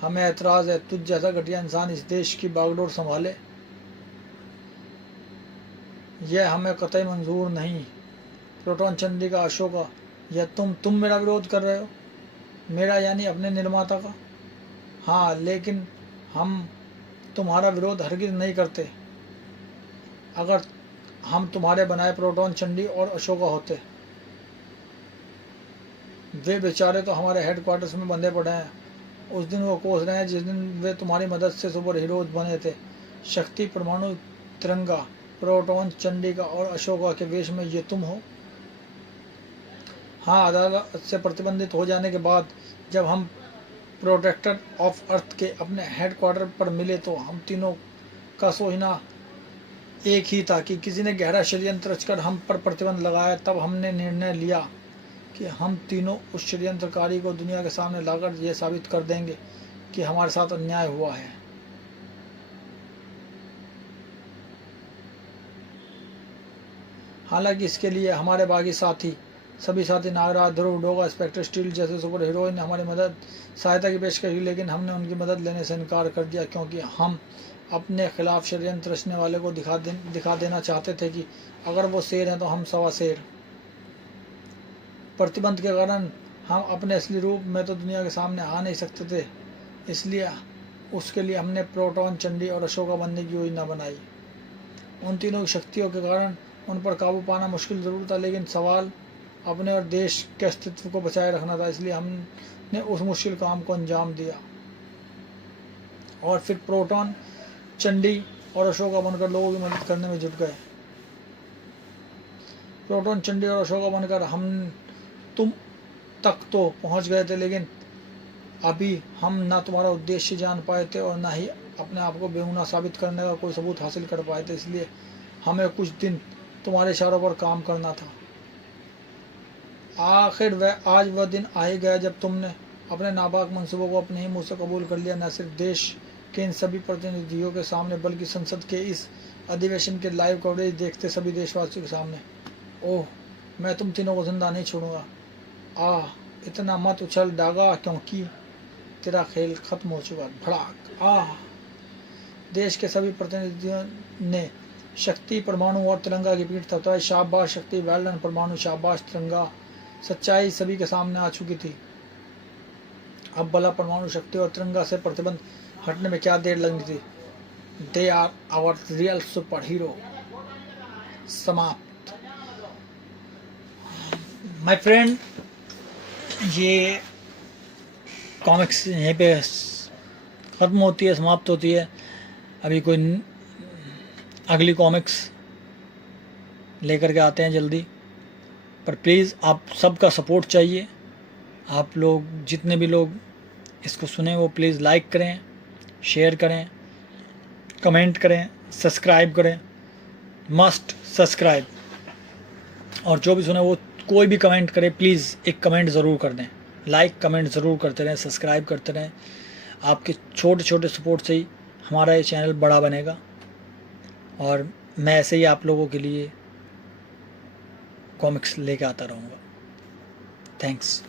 हमें ऐतराज़ है तुझ जैसा घटिया इंसान इस देश की बागडोर संभाले, यह हमें कतई मंजूर नहीं। प्रोटॉन, चंडी का, अशोका, यह तुम मेरा विरोध कर रहे हो? मेरा यानी अपने निर्माता का? हाँ, लेकिन हम तुम्हारा विरोध हरगिज़ नहीं करते। अगर हम तुम्हारे बनाए प्रोटॉन, चंडी और अशोका होते, वे बेचारे तो हमारे हेडक्वार्टर्स में बंधे पड़े हैं। उस दिन वो कोस रहे हैं जिस दिन वे तुम्हारी मदद से सुपर हीरोज बने थे। शक्ति, परमाणु, तिरंगा, प्रोटॉन, चंडी का और अशोका के वेश में ये तुम हो? हाँ, अदालत से प्रतिबंधित हो जाने के बाद जब हम प्रोटेक्टर ऑफ अर्थ के अपने हेडक्वार्टर पर मिले तो हम तीनों का सोचना एक ही था कि किसी ने गहरा षड्यंत्र रचकर हम पर प्रतिबंध लगाया। तब हमने निर्णय लिया कि हम तीनों उस षड्यंत्रकारी को दुनिया के सामने लाकर यह साबित कर देंगे कि हमारे साथ अन्याय हुआ है। हालांकि इसके लिए हमारे बागी साथी सभी साथी नागराज, ध्रुव, डोगा, स्पेक्टर, स्टील जैसे सुपर हीरो ने हमारी मदद सहायता की पेशकश की, लेकिन हमने उनकी मदद लेने से इनकार कर दिया क्योंकि हम अपने खिलाफ षड्यंत्र रचने वाले को दिखा देना चाहते थे कि अगर वो शेर हैं तो हम सवा शेर। प्रतिबंध के कारण हम अपने असली रूप में तो दुनिया के सामने आ नहीं सकते थे, इसलिए उसके लिए हमने प्रोटॉन, चंडी और अशोका बनने की योजना बनाई। उन तीनों की शक्तियों के कारण उन पर काबू पाना मुश्किल ज़रूर था, लेकिन सवाल अपने और देश के अस्तित्व को बचाए रखना था, इसलिए हमने उस मुश्किल काम को अंजाम दिया और फिर प्रोटॉन, चंडी और अशोका बनकर लोगों की मदद करने में जुट गए। प्रोटॉन, चंडी और अशोका बनकर हम तुम तक तो पहुंच गए थे, लेकिन अभी हम ना तुम्हारा उद्देश्य जान पाए थे और ना ही अपने आप को बेगुनाह साबित करने का कोई सबूत हासिल कर पाए थे, इसलिए हमें कुछ दिन तुम्हारे इशारों पर काम करना था। आखिर आज वह दिन आ ही गया जब तुमने अपने नापाक मंसूबों को अपने ही मुंह से कबूल कर लिया, न सिर्फ देश के इन सभी प्रतिनिधियों के सामने बल्कि संसद के इस अधिवेशन के लाइव कवरेज देखते सभी देशवासियों के सामने। ओह, मैं तुम तीनों को जिंदा नहीं छोड़ूंगा। इतना मत उछल डागा, क्योंकि तेरा खेल खत्म हो चुका। भड़ाक। देश के सभी प्रतिनिधियों ने शक्ति, परमाणु और तिरंगा की पीठ थपथपाई। शाबाश शक्ति, वेल डन परमाणु, शाबाश तिरंगा। सच्चाई सभी के सामने आ चुकी थी। अब भला परमाणु, शक्ति और तिरंगा से प्रतिबंध हटने में क्या देर लगनी थी। They are our real super hero. समाप्त। माय फ्रेंड, ये कॉमिक्स यहीं पे ख़त्म होती है, समाप्त होती है। अभी कोई अगली कॉमिक्स लेकर के आते हैं जल्दी, पर प्लीज़ आप सबका सपोर्ट चाहिए। आप लोग जितने भी लोग इसको सुने वो प्लीज़ लाइक करें, शेयर करें, कमेंट करें, सब्सक्राइब करें। Must subscribe. और जो भी सुने वो कोई भी कमेंट करे, प्लीज़ एक कमेंट ज़रूर कर दें। लाइक कमेंट ज़रूर करते रहें, सब्सक्राइब करते रहें। आपके छोटे छोटे सपोर्ट से ही हमारा ये चैनल बड़ा बनेगा और मैं ऐसे ही आप लोगों के लिए कॉमिक्स लेके आता रहूँगा। थैंक्स।